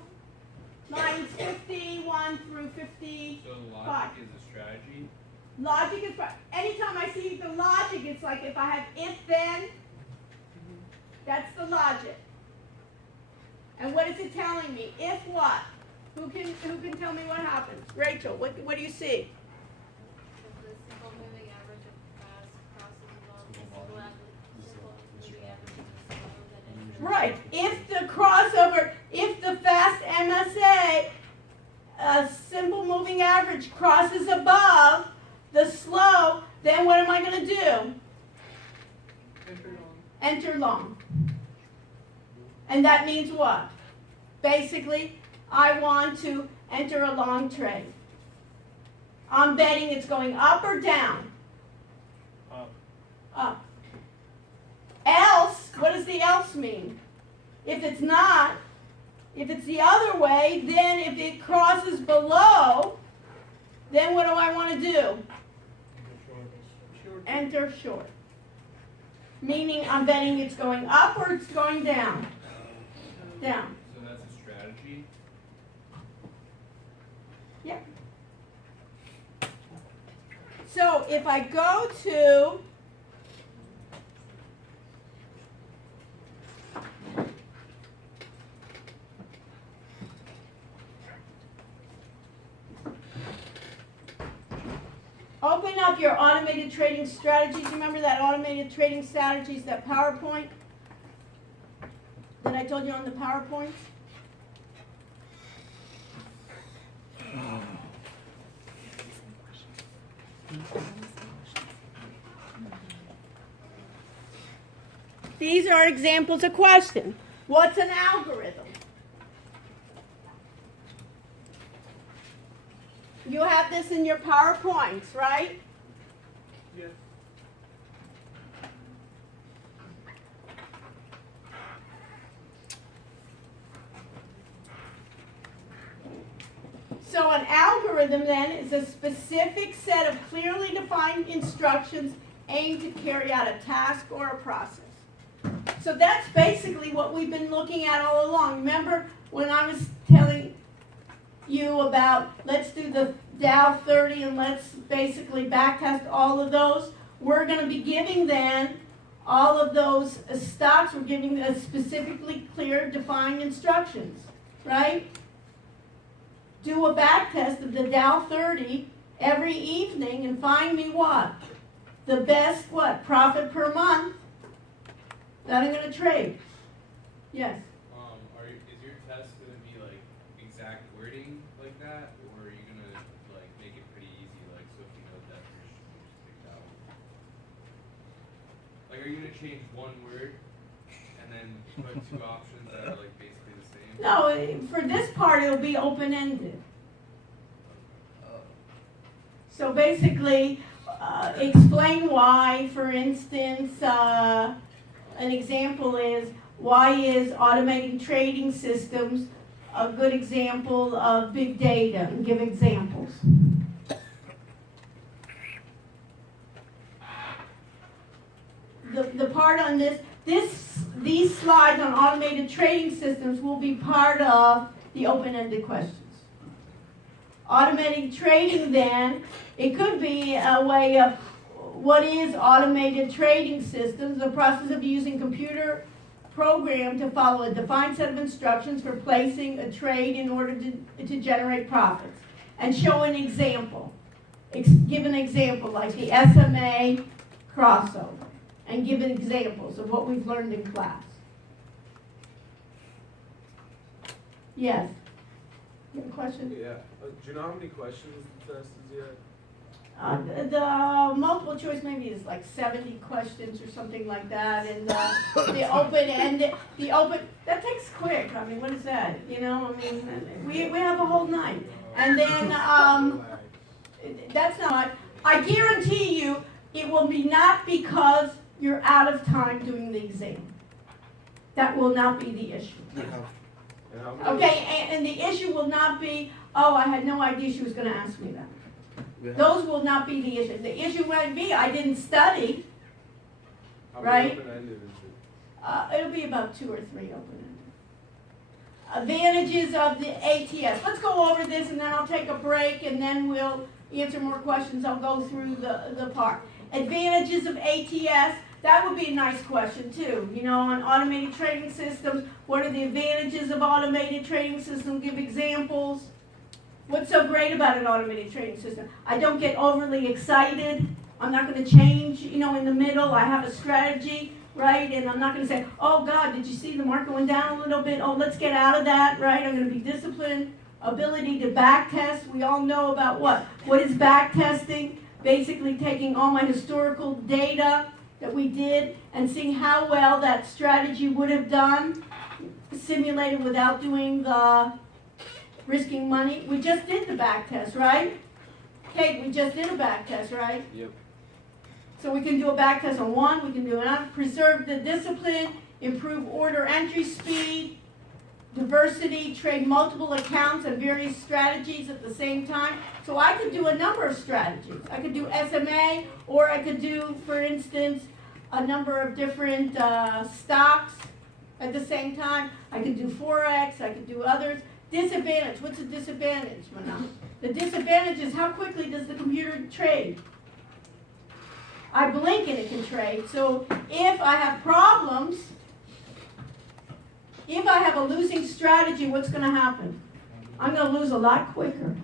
Lines 51 through 55. So logic is a strategy. Logic is, anytime I see the logic, it's like if I have if then, that's the logic. And what is it telling me? If what? Who can tell me what happens? Rachel, what do you see? The simple moving average of fast crosses along the simple moving average is slower than it. Right. If the crossover, if the fast MSA, simple moving average crosses above the slow, then what am I going to do? Enter long. And that means what? Basically, I want to enter a long trade. I'm betting it's going up or down? Up. Else, what does the else mean? If it's not, if it's the other way, then if it crosses below, then what do I want to do? Enter short. Meaning I'm betting it's going up or it's going down? Down. So that's a strategy? Yeah. So if I go to open up your automated trading strategies. Remember that automated trading strategies, that PowerPoint that I told you on the PowerPoints? These are examples of questions. What's an algorithm? You have this in your PowerPoints, right? Yes. So an algorithm then is a specific set of clearly defined instructions aimed to carry out a task or a process. So that's basically what we've been looking at all along. Remember when I was telling you about let's do the Dow 30 and let's basically backtest all of those? We're going to be giving then all of those stocks, we're giving specifically clear defined instructions, right? Do a backtest of the Dow 30 every evening and find me what? The best what? Profit per month that I'm going to trade. Yes. Is your test gonna be like exact wording like that, or are you gonna like make it pretty easy, like so if you know the definition, you just take that one? Like, are you gonna change one word and then put two options that are like basically the same? No, for this part it'll be open-ended. So basically, explain why, for instance, an example is, why is automating trading systems a good example of big data? And give examples. The part on these slides on automated trading systems will be part of the open-ended questions. Automating trading then, it could be a way of what is automated trading systems, the process of using computer program to follow a defined set of instructions for placing a trade in order to generate profits. And show an example. Give an example like the SMA crossover. And give examples of what we've learned in class. Yes? You have a question? Yeah. Do you know how many questions the test is yet? The multiple choice maybe is like 70 questions or something like that, and the open that takes quick. I mean, what is that? You know, I mean, we have a whole night, and then that's not. I guarantee you, it will be not because you're out of time doing the exam. That will not be the issue. Okay, and the issue will not be, oh, I had no idea she was going to ask me that. Those will not be the issue. The issue might be I didn't study, right? It'll be about 2 or 3 open-ended. Advantages of the ATS. Let's go over this and then I'll take a break and then we'll answer more questions. I'll go through the part. Advantages of ATS. That would be a nice question too. You know, on automated trading systems, what are the advantages of automated trading systems? Give examples. What's so great about an automated trading system? I don't get overly excited. I'm not going to change, you know, in the middle. I have a strategy, right? And I'm not going to say, oh, God, did you see the market went down a little bit? Oh, let's get out of that, right? I'm going to be disciplined. Ability to back test. We all know about what? What is back testing? Basically taking all my historical data that we did and seeing how well that strategy would have done, simulated without doing the risking money. We just did the back test, right? Kate, we just did a back test, right? Yep. So we can do a back test on one, we can do another, preserve the discipline, improve order entry speed, diversity, trade multiple accounts and various strategies at the same time. So I could do a number of strategies. I could do SMA, or I could do, for instance, a number of different stocks at the same time. I could do Forex, I could do others. Disadvantage, what's a disadvantage, Manal? The disadvantage is how quickly does the computer trade? I blink and it can trade. So if I have problems, if I have a losing strategy, what's going to happen? I'm going to lose a lot quicker.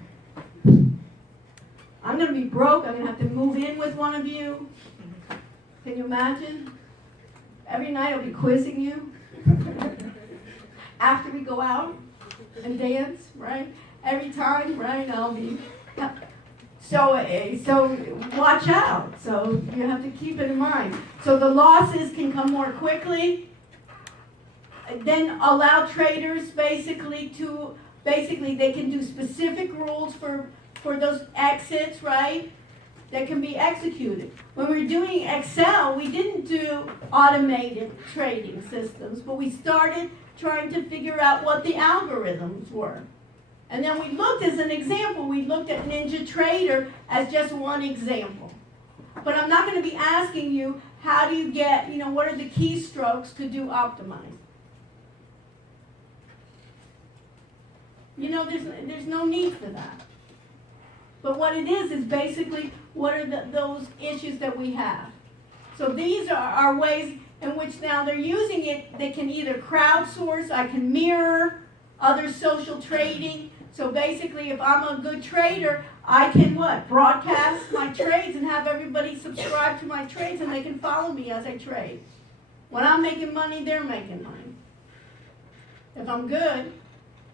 I'm going to be broke. I'm going to have to move in with one of you. Can you imagine? Every night I'll be quizzing you. After we go out and dance, right? Every time, right? I'll be... So watch out. So you have to keep it in mind. So the losses can come more quickly. Then allow traders basically they can do specific rules for those exits, right? That can be executed. When we were doing Excel, we didn't do automated trading systems, but we started trying to figure out what the algorithms were. And then we looked as an example, we looked at NinjaTrader as just one example. But I'm not going to be asking you, how do you get, what are the keystrokes to do optimize? There's no need for that. But what it is basically, what are those issues that we have? So these are ways in which now they're using it. They can either crowdsource, I can mirror other social trading. So basically, if I'm a good trader, I can broadcast my trades and have everybody subscribe to my trades and they can follow me as I trade. When I'm making money, they're making money. If I'm good.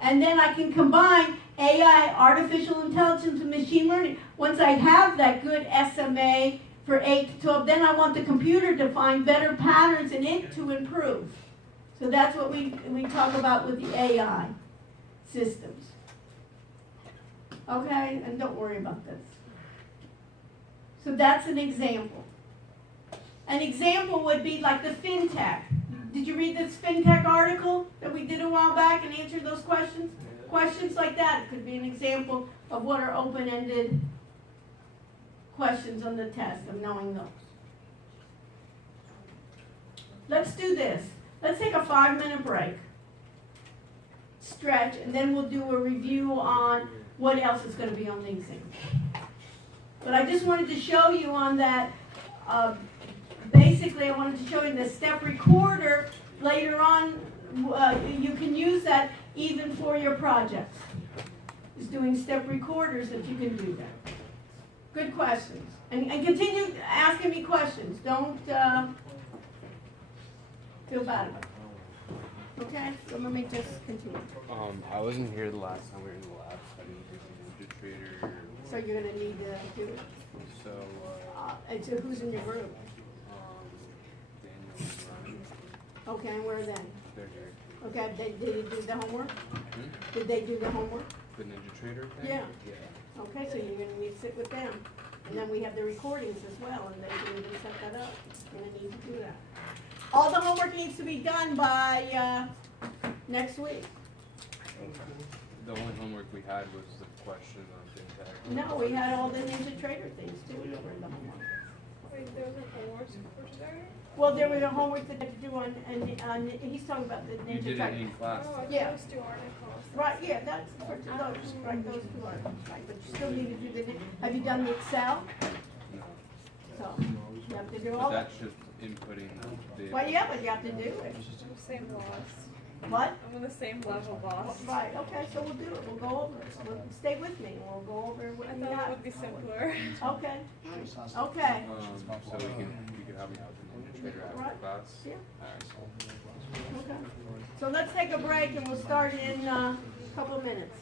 And then I can combine AI, artificial intelligence, and machine learning. Once I have that good SMA for 8 to 12, then I want the computer to find better patterns in it to improve. So that's what we talk about with the AI systems. Okay? And don't worry about this. So that's an example. An example would be like the FinTech. Did you read this FinTech article that we did a while back and answered those questions? Questions like that could be an example of what are open-ended questions on the test, of knowing those. Let's do this. Let's take a 5-minute break. Stretch, and then we'll do a review on what else is going to be on the exam. But I just wanted to show you on that, basically I wanted to show you the step recorder. Later on, you can use that even for your projects. It's doing step recorders that you can do that. Good questions. And continue asking me questions. Don't feel bad about it. Okay? So let me just continue. I wasn't here the last time we were in the lab studying NinjaTrader. So you're going to need to do it. So, And so who's in your group? Daniel and Ryan, Okay, and where are they? they're here. Okay, did they do the homework? Hmm? Did they do the homework? The NinjaTrader thing? Yeah. Yeah. Okay, so you're gonna need to sit with them. And then we have the recordings as well, and they can even set that up. You're gonna need to do that. All the homework needs to be done by, next week. The only homework we had was the question on FinTech. No, we had all the NinjaTrader things too, that were in the homework. Wait, there was a homework for today? Well, there was a homework that they had to do on, he's talking about the You did it NinjaTrader. in class. Oh, I Yeah. those two articles. Right, yeah, that's for those, right, those two are, right, but you still need to do the, have you done the Excel? No. So, you have to do But all that. that's just inputting the data. Well, yeah, but you have to do it. I'm same boss. What? I'm on the same level, boss. Right, okay, so we'll do it, we'll go over it, stay with me, we'll go over what I you thought it got. would be simpler. Okay, okay, So we could have me out the NinjaTrader after Right. class. yeah, Alright. okay. So let's take a break and we'll start in a couple of minutes.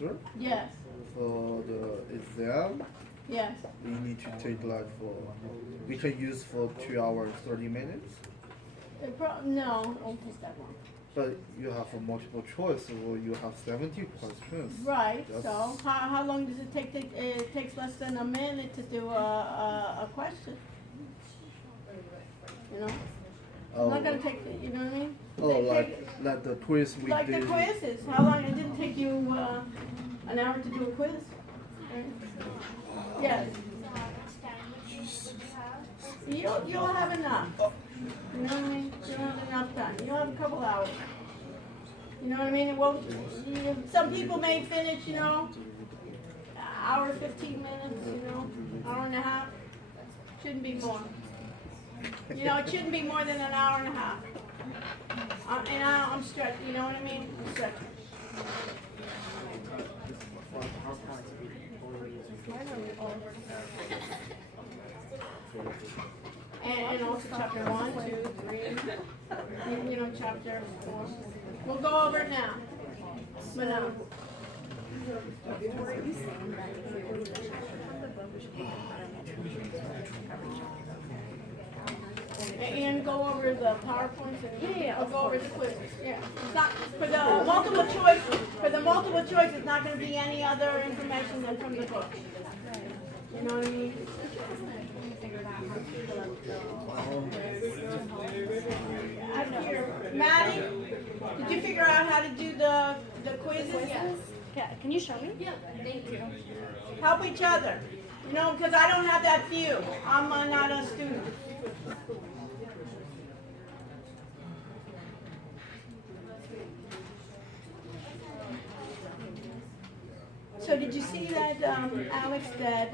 answer. Yes, For the exam, yes. we need to take like we can use for 2 hours, 30 minutes. No, it won't take that long. But you have a multiple choice, or you have 70 questions. Right, That's- so how long does it take? It takes less than a minute to do a question. You know? It's not gonna take, you know what I mean? Oh, They like take- like the quiz we Like did. the quizzes, how long, it didn't take you, an hour to do a quiz? Right? Yes. You'll have enough. You know what I mean? You'll have enough time. You'll have a couple hours. You know what I mean? It won't, some people may finish, you know, hour, 15 minutes, you know, hour and a half. Shouldn't be more. You know, it shouldn't be more than an hour and a half. And I'm stretching, you know what I mean? I'm stretching. And also chapter 1, 2, 3, you know, chapter 4. We'll go over it now. But and go over the PowerPoints and I'll go over the quizzes. Yeah, it's not for the multiple choice. For the multiple choice, it's not going to be any other information than from the book. You know what I mean? Maddie, did you figure out how to do the quizzes? Yes. Can you show me? Yeah, thank you. Help each other. You know, because I don't have that view. I'm not a student. So did you see that, Alex, that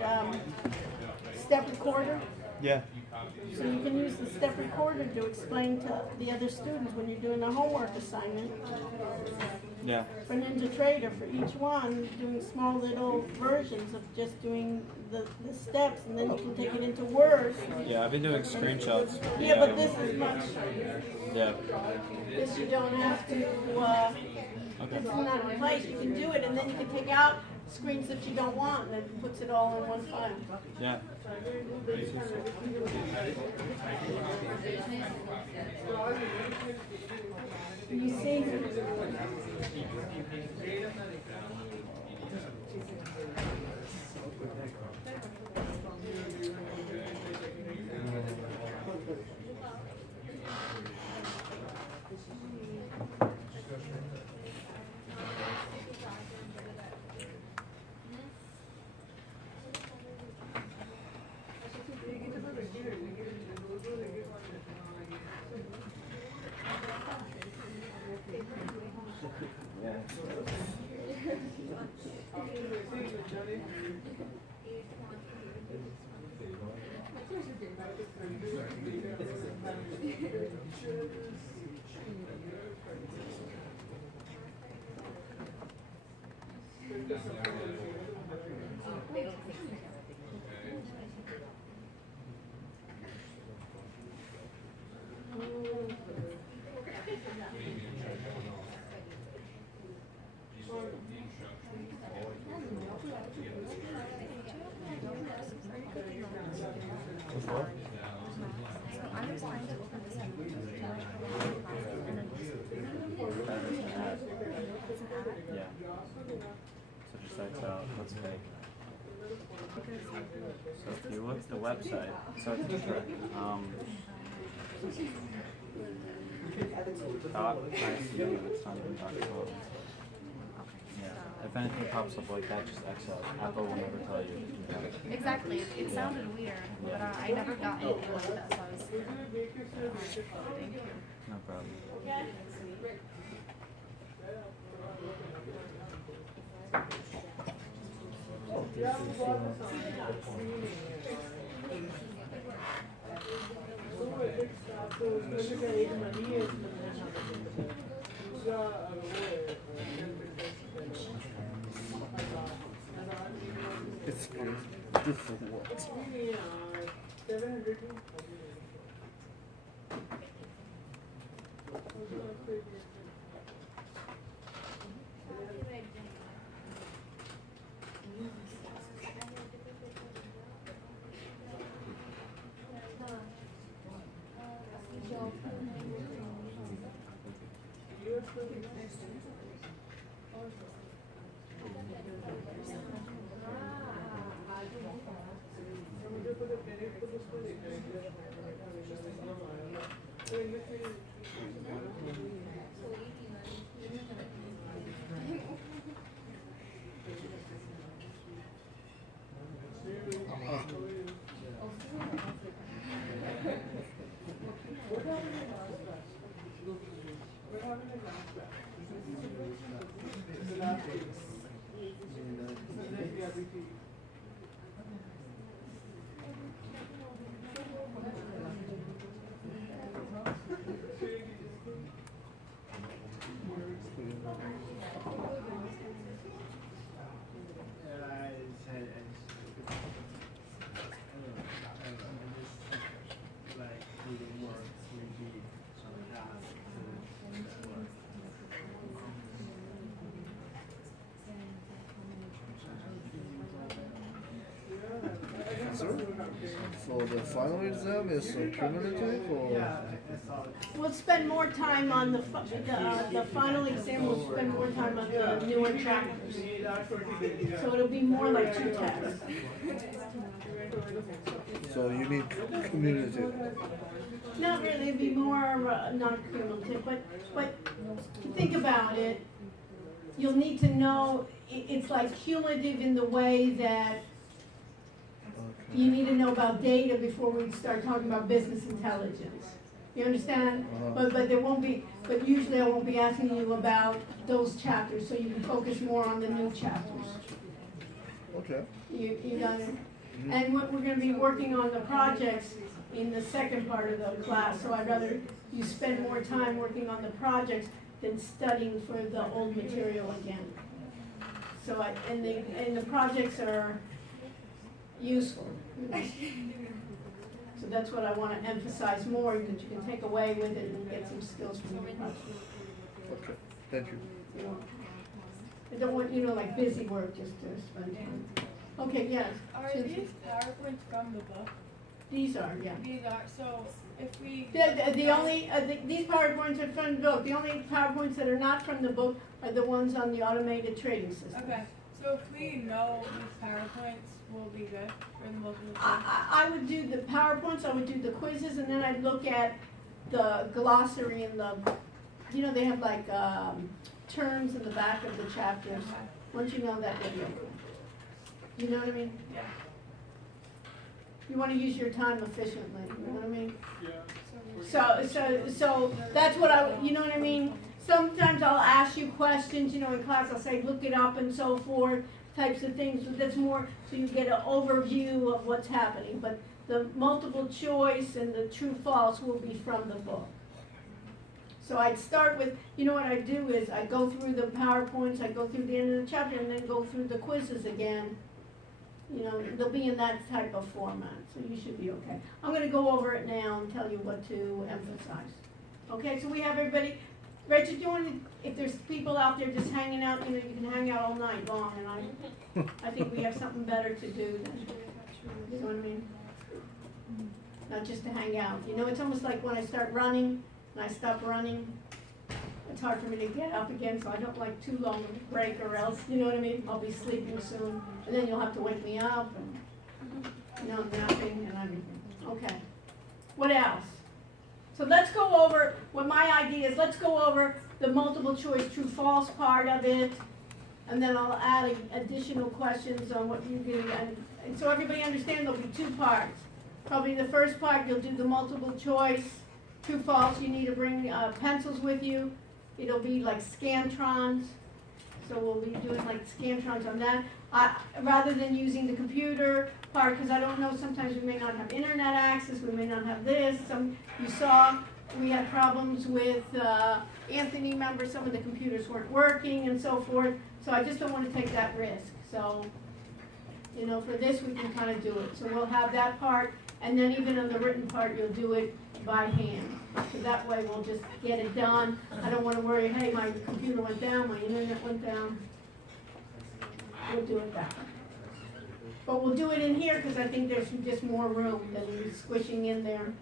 step recorder? Yeah. So you can use the step recorder to explain to the other students when you're doing a homework assignment Yeah. for Ninja Trader, for each one, doing small little versions of just doing the steps, and then you can take it into Word. Yeah, I've been doing screenshots. Yeah, but this is much, Yeah. this you don't have to, it's not in place, you can do it, and then you can take out screens that you don't want, and it puts it all in one file. Yeah. You see? Yeah. So just X out, let's make. So if you look at the website, so it's .icu, it's not even .com. Yeah. If anything pops up like that, just X out. Apple will never tell you. Exactly. It sounded weird, but I never got anything like that, so I was. Thank you. No problem. It's good. Good for what? answer for the final exam is cumulative or? We'll spend more time on the final exam, we'll spend more time on the newer chapters. So it'll be more like 2 tests. So you need cumulative. Not really, it'd be more non-cumulative, but think about it. You'll need to know, it's like cumulative in the way that you need to know about data before we start talking about business intelligence. You understand? But there won't be, but usually I won't be asking you about those chapters, so you can focus more on the new chapters. Okay. You got it? And we're gonna be working on the projects in the second part of the class, so I'd rather you spend more time working on the projects than studying for the old material again. So and the projects are useful. So that's what I wanna emphasize more, that you can take away with it and get some skills from the project. Okay. Thank you. You know, I don't want, like busy work just to spend time. Okay, yes. Are these PowerPoints from the book? These are, yeah. These are, so if we. The only, these PowerPoints are from the book. The only PowerPoints that are not from the book are the ones on the automated trading system. Okay, so if we know these PowerPoints, will be good for the multiple choice? I would do the PowerPoints, I would do the quizzes, and then I'd look at the glossary and they have like terms in the back of the chapters. Once you know that, then you're good. You know what I mean? Yeah. You want to use your time efficiently, you know what I mean? Yeah. So that's what you know what I mean? Sometimes I'll ask you questions, in class I'll say, look it up and so forth, types of things, but that's more so you get an overview of what's happening. But the multiple choice and the true false will be from the book. So I'd start with, what I do is I go through the PowerPoints, I go through the end of the chapter, and then go through the quizzes again. They'll be in that type of format, so you should be okay. I'm going to go over it now and tell you what to emphasize. Okay, so we have everybody. Rachel, do you want to, if there's people out there just hanging out, you can hang out all night long, and I think we have something better to do than, you know what I mean? Not just to hang out. It's almost like when I start running, and I stop running, it's hard for me to get up again, so I don't like too long a break, or else, you know what I mean? I'll be sleeping soon, and then you'll have to wake me up, and, napping and everything. Okay. What else? So let's go over, what my idea is, let's go over the multiple choice true false part of it, and then I'll add additional questions on what you do, and so everybody understands there'll be 2 parts. Probably the first part, you'll do the multiple choice true false. You need to bring pencils with you. It'll be like Scantrons, so we'll be doing like Scantrons on that. Rather than using the computer part, because I don't know, sometimes we may not have internet access, we may not have this. You saw we had problems with Anthony, remember some of the computers weren't working and so forth, so I just don't want to take that risk. So, for this we can kind of do it. So we'll have that part, and then even on the written part you'll do it by hand. So that way we'll just get it done. I don't want to worry, hey, my computer went down, my internet went down. We'll do it that way. But we'll do it in here because I think there's just more room than squishing in there.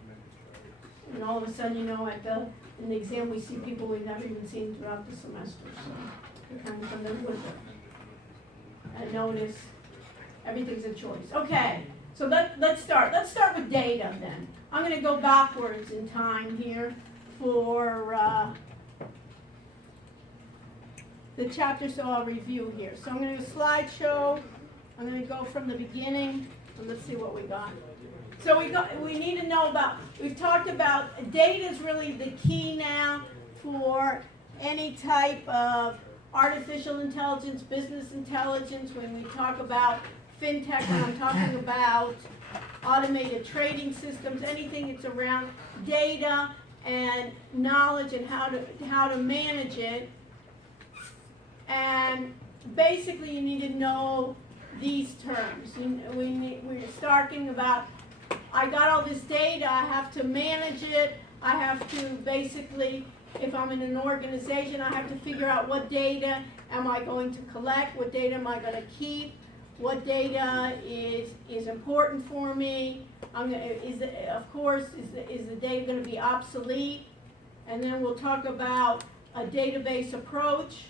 And all of a sudden, in the exam we see people we've never even seen throughout the semester. So we kind of come in with it. And notice everything's a choice. Okay, so let's start. Let's start with data then. I'm going to go backwards in time here for the chapter, so I'll review here. So I'm going to do a slideshow. I'm going to go from the beginning, and let's see what we got. So we need to know about, we've talked about, data is really the key now for any type of artificial intelligence, business intelligence. When we talk about fintech, when I'm talking about automated trading systems, anything that's around data and knowledge and how to manage it. And basically you need to know these terms. We're talking about, I got all this data, I have to manage it, I have to basically, if I'm in an organization, I have to figure out what data am I going to collect, what data am I going to keep, what data is important for me. Of course, is the data going to be obsolete? And then we'll talk about a database approach.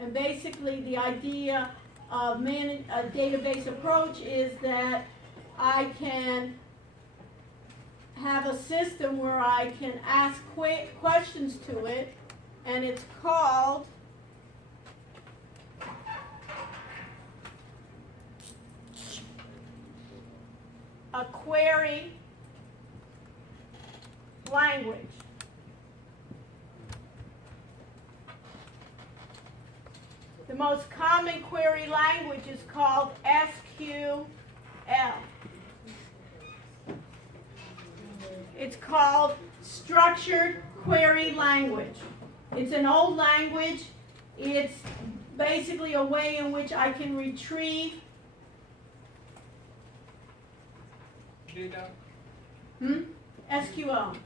And basically the idea of a database approach is that I can have a system where I can ask questions to it, and it's called a query language. The most common query language is called SQL. It's called Structured Query Language. It's an old language. It's basically a way in which I can retrieve Data. SQL.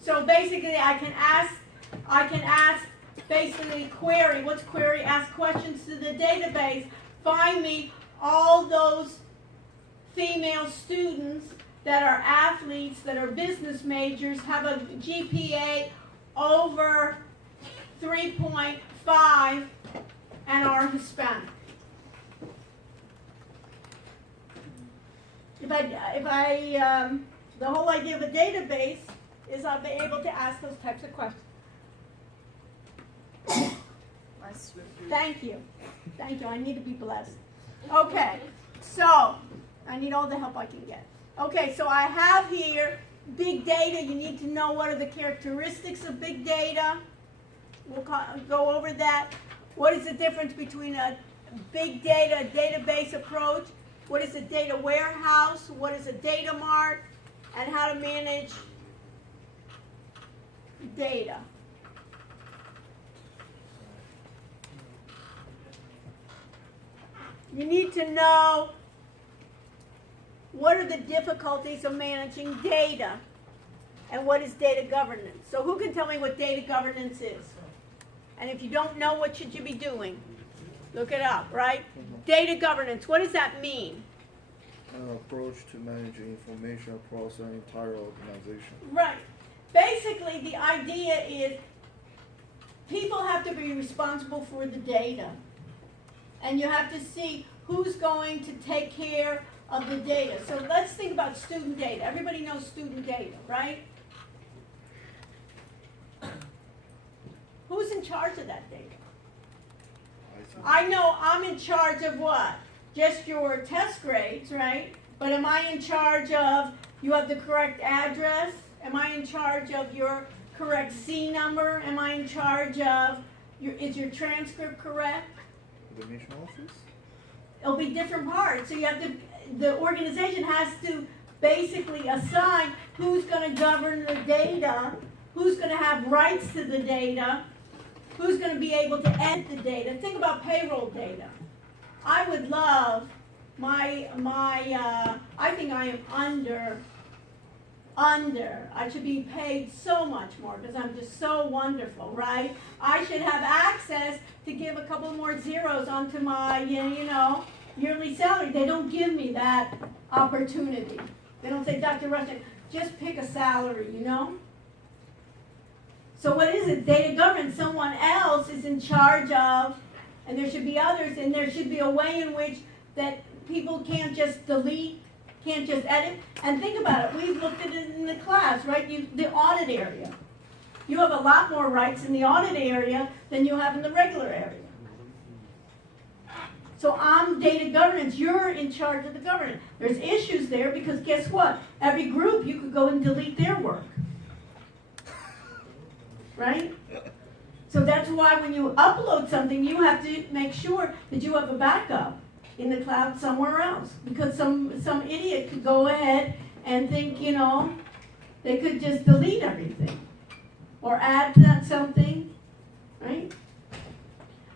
So basically I can ask basically query. What's query? Ask questions to the database. Find me all those female students that are athletes, that are business majors, have a GPA over 3.5 and are Hispanic. The whole idea of a database is I'll be able to ask those types of questions. Thank you. Thank you. I need to be blessed. Okay, so I need all the help I can get. Okay, so I have here big data. You need to know what are the characteristics of big data. We'll go over that. What is the difference between a big data, database approach? What is a data warehouse? What is a data mart? And how to manage data. You need to know what are the difficulties of managing data and what is data governance. So who can tell me what data governance is? And if you don't know, what should you be doing? Look it up, right? Data governance, what does that mean? An approach to managing information across an entire organization. Right. Basically, the idea is people have to be responsible for the data. And you have to see who's going to take care of the data. So let's think about student data. Everybody knows student data, right? Who's in charge of that data? I know I'm in charge of what? Just your test grades, right? But am I in charge of, you have the correct address? Am I in charge of your correct C number? Am I in charge of, is your transcript correct? The mission office? It'll be different parts. So you have to, the organization has to basically assign who's going to govern the data, who's going to have rights to the data, who's going to be able to enter the data. Think about payroll data. I would love I think I am I should be paid so much more because I'm just so wonderful, right? I should have access to give a couple more zeros onto my, yearly salary. They don't give me that opportunity. They don't say, Dr. Rushing, just pick a salary, So what is it? Data governance. Someone else is in charge of, and there should be others, and there should be a way in which that people can't just delete, can't just edit. And think about it. We've looked at it in the class, right? The audit area. You have a lot more rights in the audit area than you have in the regular area. So I'm data governance. You're in charge of the governance. There's issues there because guess what? Every group, you could go and delete their work. Right? So that's why when you upload something, you have to make sure that you have a backup in the cloud somewhere else. Because some idiot could go ahead and think, they could just delete everything. Or add that something, right?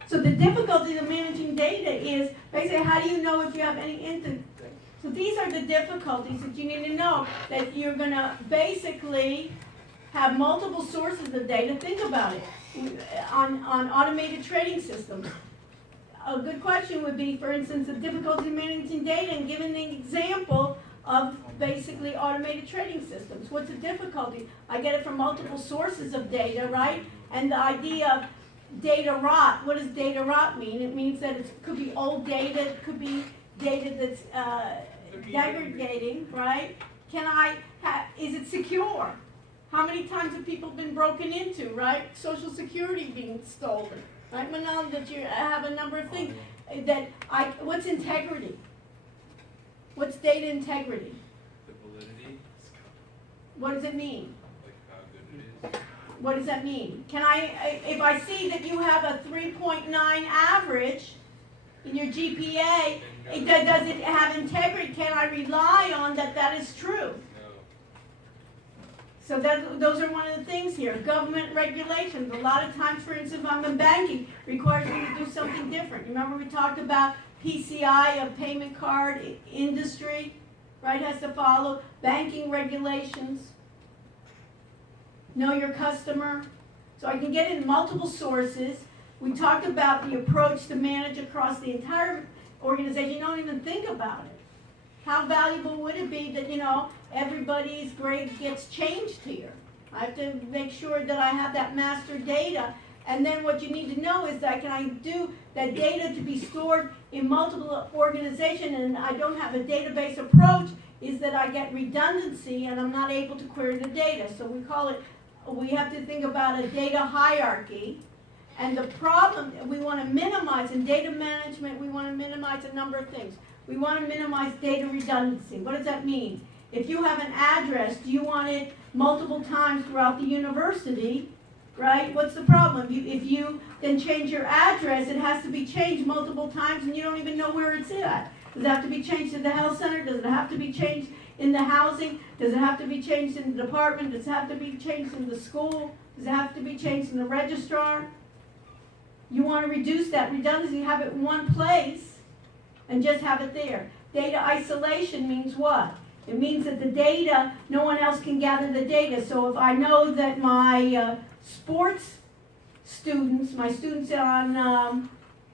So the difficulty of managing data is basically how do you know if you have any So these are the difficulties that you need to know, that you're going to basically have multiple sources of data. Think about it. On automated trading systems, a good question would be, for instance, the difficulty managing data and giving the example of basically automated trading systems. What's the difficulty? I get it from multiple sources of data, right? And the idea of data rot, what does data rot mean? It means that it could be old data, it could be data that's degrading, right? Is it secure? How many times have people been broken into, right? Social Security being stolen, right? Manal, that you have a number of things what's integrity? What's data integrity? The validity, What does it mean? like how good it is. What does that mean? If I see that you have a 3.9 average in your GPA, does it have integrity? Can I rely on that is true? No. So those are one of the things here. Government regulations. A lot of times, for instance, if I'm in banking, requires me to do something different. Remember we talked about PCI, a payment card industry, right, has to follow banking regulations. Know your customer. So I can get in multiple sources. We talked about the approach to manage across the entire organization. You don't even think about it. How valuable would it be that, everybody's grade gets changed here? I have to make sure that I have that master data. And then what you need to know is that can I do that data to be stored in multiple organizations and I don't have a database approach, is that I get redundancy and I'm not able to query the data. So we have to think about a data hierarchy. And the problem we want to minimize in data management, we want to minimize a number of things. We want to minimize data redundancy. What does that mean? If you have an address, do you want it multiple times throughout the university, right? What's the problem? If you then change your address, it has to be changed multiple times and you don't even know where it's at. Does it have to be changed in the health center? Does it have to be changed in the housing? Does it have to be changed in the department? Does it have to be changed in the school? Does it have to be changed in the registrar? You want to reduce that redundancy, have it in one place and just have it there. Data isolation means what? It means that the data, no one else can gather the data. So if I know that my sports students, my students on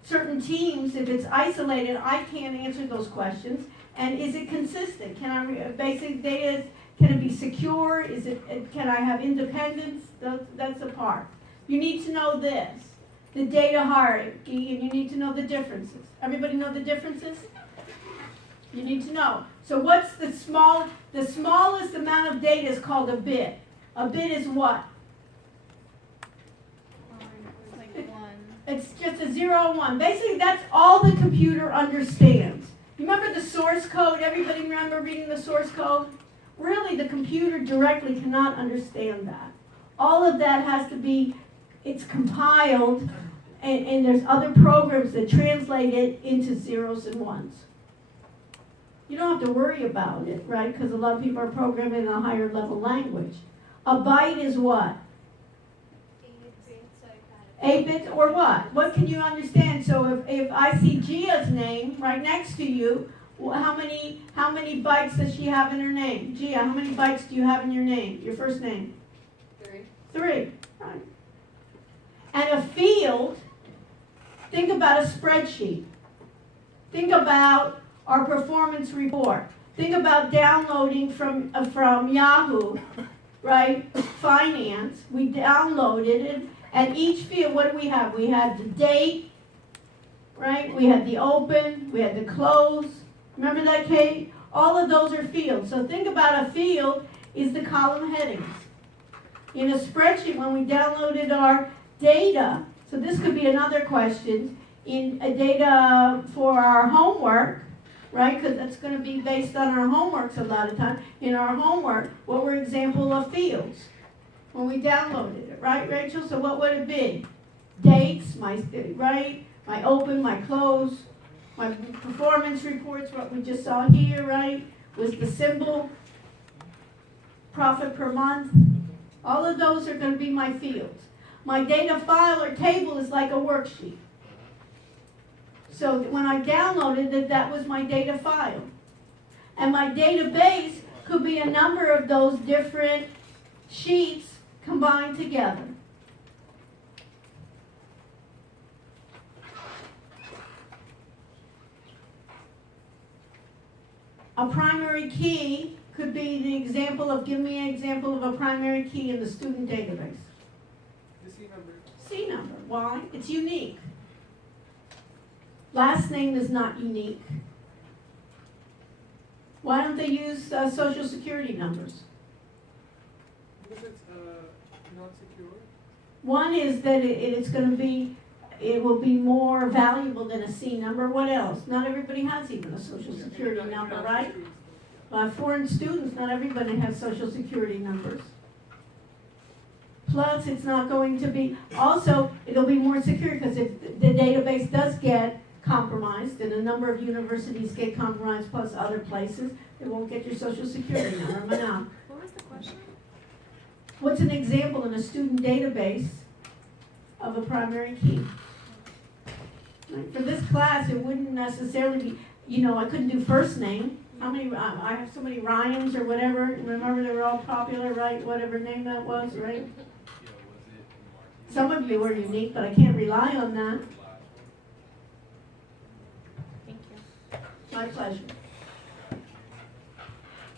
certain teams, if it's isolated, I can't answer those questions. And is it consistent? Basic data, can it be secure? Can I have independence? That's the part. You need to know this, the data hierarchy, and you need to know the differences. Everybody know the differences? You need to know. So what's the smallest amount of data is called a bit. A bit is what? Like 1. It's just a 0 and 1. Basically, that's all the computer understands. You remember the source code? Everybody remember reading the source code? Really, the computer directly cannot understand that. All of that has to be, it's compiled, and there's other programs that translate it into zeros and ones. You don't have to worry about it, right? Because a lot of people are programming in a higher level language. A byte is what? 8 bits or what? What can you understand? So if I see Gia's name right next to you, how many bytes does she have in her name? Gia, how many bytes do you have in your name? Your first name? 3. Right. And a field, think about a spreadsheet. Think about our performance report. Think about downloading from Yahoo, right? Finance. We downloaded it, and each field, what do we have? We had the date, right? We had the open, we had the close. Remember that, Kate? All of those are fields. So think about a field is the column headings. In a spreadsheet, when we downloaded our data, so this could be another question, in a data for our homework, right? Because that's going to be based on our homeworks a lot of time. In our homework, what were example of fields when we downloaded it, right, Rachel? So what would it be? Dates, my open, my close, my performance reports, what we just saw here, right? Was the symbol, profit per month. All of those are going to be my fields. My data file or table is like a worksheet. So when I downloaded it, that was my data file. And my database could be a number of those different sheets combined together. A primary key could be the example of, give me an example of a primary key in the student database. The C number. C number, why? It's unique. Last name is not unique. Why don't they use social security numbers? Because it's not secure. One is that it's gonna be, it will be more valuable than a C number. What else? Not everybody has even a social security number, right? Foreign students, not everybody has social security numbers. Plus, it's not going to be, also, it'll be more secure because if the database does get compromised, and a number of universities get compromised plus other places, they won't get your social security number. Now, What was the question? what's an example in a student database of a primary key? Right, for this class, it wouldn't necessarily be, I couldn't do first name. How many, I have so many Ryans or whatever, remember they were all popular, right, whatever name that was, right? Yeah, was it Marquis? Some of you were unique, but I can't rely on that. Thank you. My pleasure.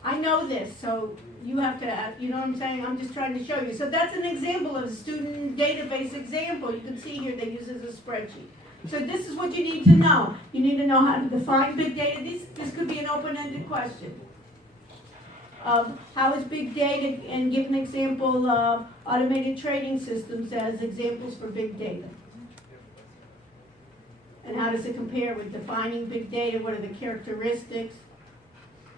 I know this, so you have to, you know what I'm saying? I'm just trying to show you. So that's an example of a student database example. You can see here they use it as a spreadsheet. So this is what you need to know. You need to know how to define big data. This could be an open-ended question of how is big data, and give an example of automated trading systems as examples for big data. And how does it compare with defining big data? What are the characteristics?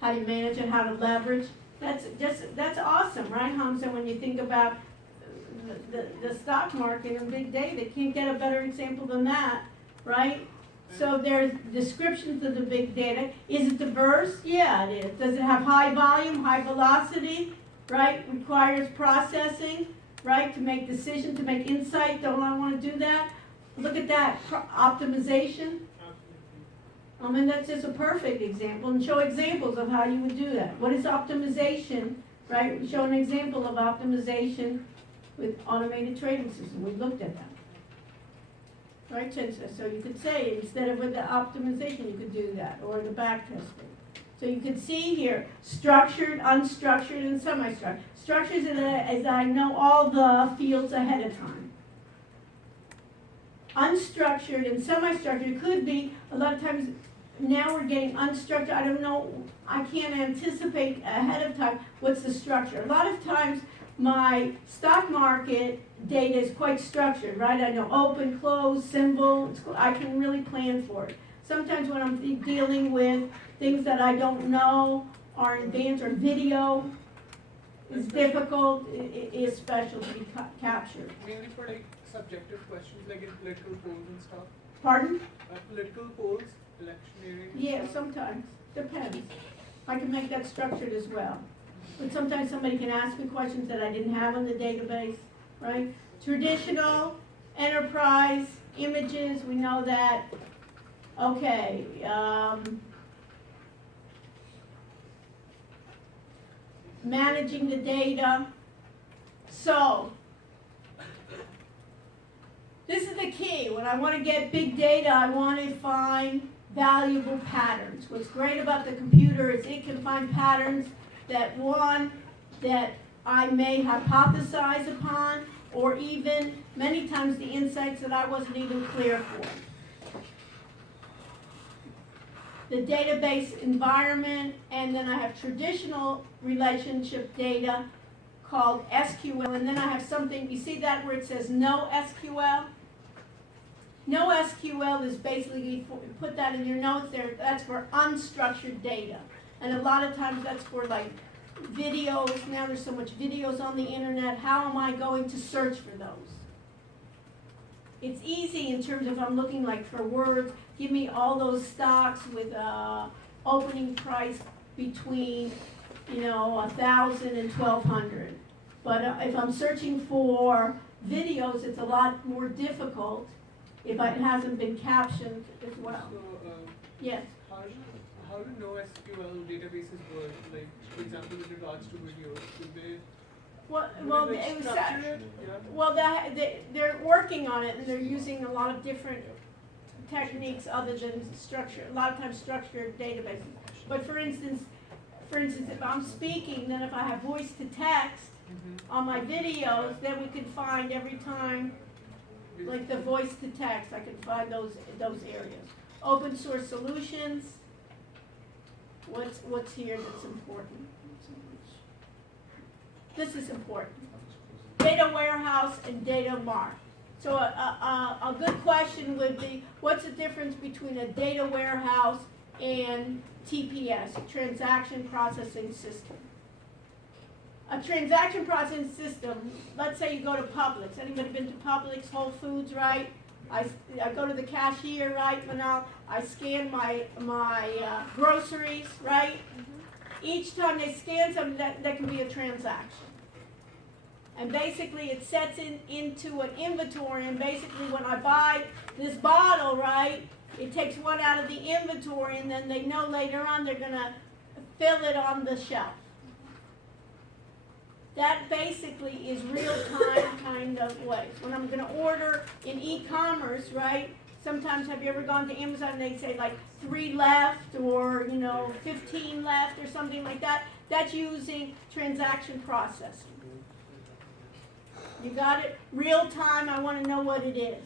How do you manage it? How to leverage? That's awesome, right, Hamza? When you think about the stock market and big data, can't get a better example than that, right? So there's descriptions of the big data. Is it diverse? Yeah, it is. Does it have high volume, high velocity, right? Requires processing, right? To make decisions, to make insight. Don't I want to do that? Look at that, optimization. I mean, that's just a perfect example, and show examples of how you would do that. What is optimization, right? Show an example of optimization with automated trading system. We looked at that. Right, Chinsa? So you could say, instead of with the optimization, you could do that, or the back testing. So you can see here, structured, unstructured, and semi-structured. Structured is I know all the fields ahead of time. Unstructured and semi-structured could be, a lot of times, now we're getting unstructured. I don't know, I can't anticipate ahead of time what's the structure. A lot of times, my stock market data is quite structured, right? I know open, close, symbol. I can really plan for it. Sometimes when I'm dealing with things that I don't know are advanced, or video is difficult, it is special to be captured. Mainly for like subjective questions, like in political polls and stuff. Pardon? Political polls, electioneering. Yeah, sometimes. Depends. I can make that structured as well. But sometimes somebody can ask me questions that I didn't have in the database, right? Traditional, enterprise, images, we know that. Okay, managing the data. So, this is the key. When I want to get big data, I want to find valuable patterns. What's great about the computer is it can find patterns that I may hypothesize upon, or even many times the insights that I wasn't even clear for. The database environment, and then I have traditional relationship data called SQL, and then I have something, you see that where it says no SQL? No SQL is basically, put that in your notes there, that's for unstructured data. And a lot of times that's for like videos. Now there's so much videos on the internet. How am I going to search for those? It's easy in terms of I'm looking like for words. Give me all those stocks with opening price between 1,000 and 1,200. But if I'm searching for videos, it's a lot more difficult if it hasn't been captioned as well. So, Yes. how do NoSQL databases work? Like, for example, with regards to videos, do they? Well, like it was structure it? Yeah. well, they're working on it, and they're using a lot of different techniques other than structure. A lot of times, structured databases. But for instance, if I'm speaking, then if I have voice to text on my videos, then we can find every time, like the voice to text, I can find those areas. Open source solutions. What's here that's important? This is important. Data warehouse and data mart. So a good question would be, what's the difference between a data warehouse and TPS, a transaction processing system? A transaction processing system, let's say you go to Publix. Anybody been to Publix, Whole Foods, right? I go to the cashier, right, Manal? I scan my groceries, right? Each time they scan something, that can be a transaction. And basically it sets into an inventory, and basically when I buy this bottle, right, it takes one out of the inventory, and then they know later on they're going to fill it on the shelf. That basically is real-time kind of ways. When I'm going to order in e-commerce, right, sometimes have you ever gone to Amazon and they say like 3 left or, 15 left or something like that? That's using transaction processing. You got it? Real time, I want to know what it is.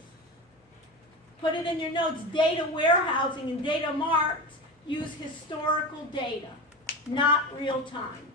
Put it in your notes. Data warehousing and data marts use historical data, not real time.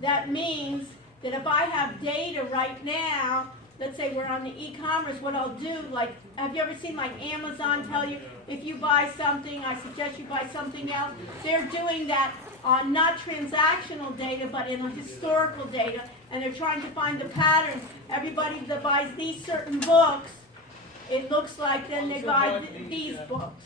That means that if I have data right now, let's say we're on the e-commerce, what I'll do, like, have you ever seen like Amazon tell you if you buy something, I suggest you buy something else? They're doing that on not transactional data, but in historical data, and they're trying to find the patterns. Everybody that buys these certain books, it looks like then they buy these books.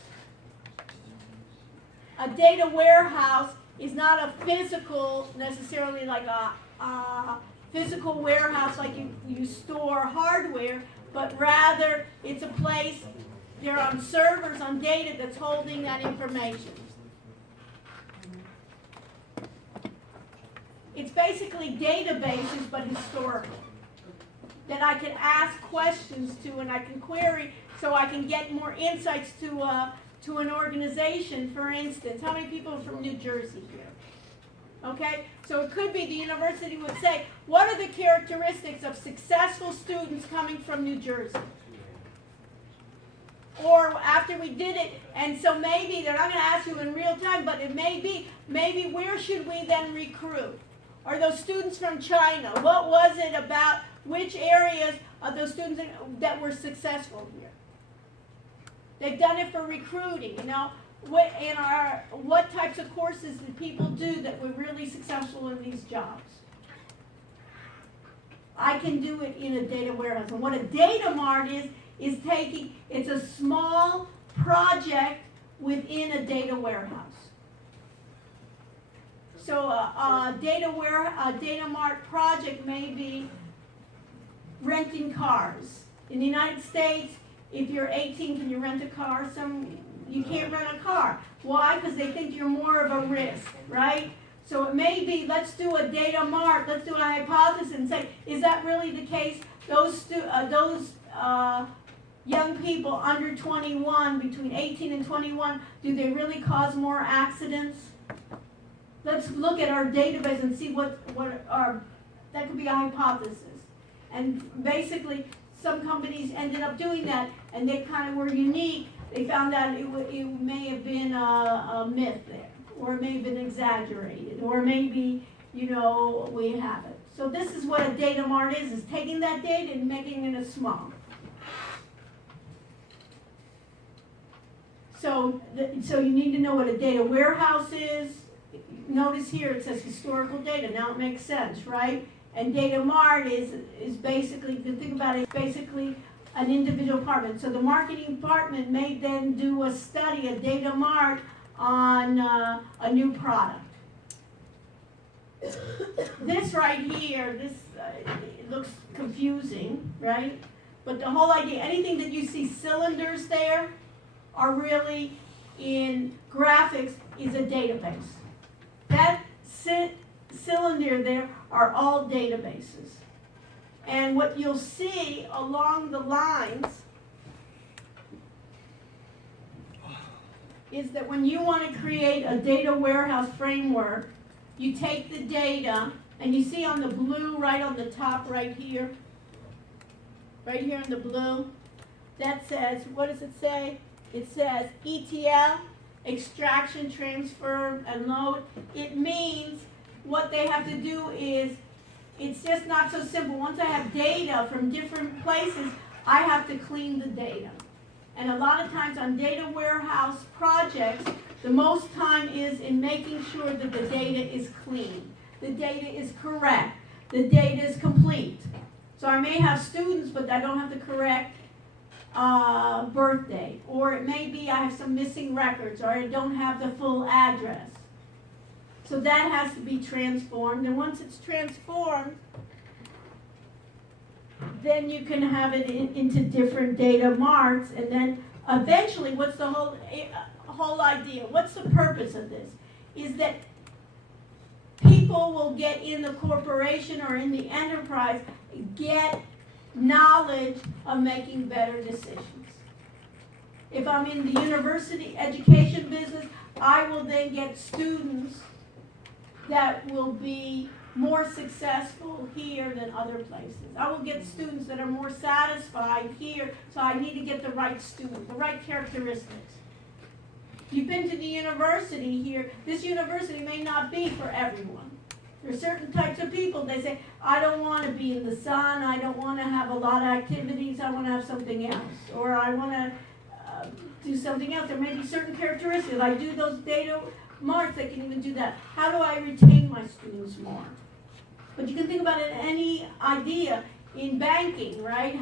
A data warehouse is not a physical, necessarily like a physical warehouse like you store hardware, but rather it's a place, they're on servers, on data that's holding that information. It's basically databases, but historical, that I can ask questions to and I can query so I can get more insights to an organization. For instance, how many people are from New Jersey here? Okay, so it could be the university would say, what are the characteristics of successful students coming from New Jersey? Or after we did it, and so maybe they're not going to ask you in real time, but it may be, maybe where should we then recruit? Are those students from China? What was it about which areas of those students that were successful here? They've done it for recruiting, what types of courses did people do that were really successful in these jobs? I can do it in a data warehouse. And what a data mart is it's a small project within a data warehouse. So a data mart project may be renting cars. In the United States, if you're 18, can you rent a car? You can't rent a car. Why? Because they think you're more of a risk, right? So it may be, let's do a data mart, let's do a hypothesis and say, is that really the case? Those young people under 21, between 18 and 21, do they really cause more accidents? Let's look at our database and see that could be a hypothesis. And basically, some companies ended up doing that, and they kind of were unique. They found out it may have been a myth there, or it may have been exaggerated, or maybe, we have it. So this is what a data mart is taking that data and making it small. So you need to know what a data warehouse is. Notice here it says historical data. Now it makes sense, right? And data mart is basically, the thing about it, is basically an individual department. So the marketing department may then do a study, a data mart on a new product. This right here, it looks confusing, right? But the whole idea, anything that you see cylinders there are really in graphics is a database. That cylinder there are all databases. And what you'll see along the lines is that when you want to create a data warehouse framework, you take the data, and you see on the blue right on the top right here in the blue, that says, what does it say? It says ETL, extraction, transfer, and load. It means what they have to do is, it's just not so simple. Once I have data from different places, I have to clean the data. And a lot of times on data warehouse projects, the most time is in making sure that the data is clean, the data is correct, the data is complete. So I may have students, but I don't have the correct birthday, or it may be I have some missing records, or I don't have the full address. So that has to be transformed, and once it's transformed, then you can have it into different data marts, and then eventually, what's the whole idea? What's the purpose of this? Is that people will get in the corporation or in the enterprise, get knowledge of making better decisions. If I'm in the university education business, I will then get students that will be more successful here than other places. I will get students that are more satisfied here, so I need to get the right student, the right characteristics. You've been to the university here, this university may not be for everyone. There are certain types of people, they say, I don't want to be in the sun, I don't want to have a lot of activities, I want to have something else. Or I want to do something else. There may be certain characteristics. I do those data marks, they can even do that. How do I retain my students more? But you can think about it, any idea in banking, right?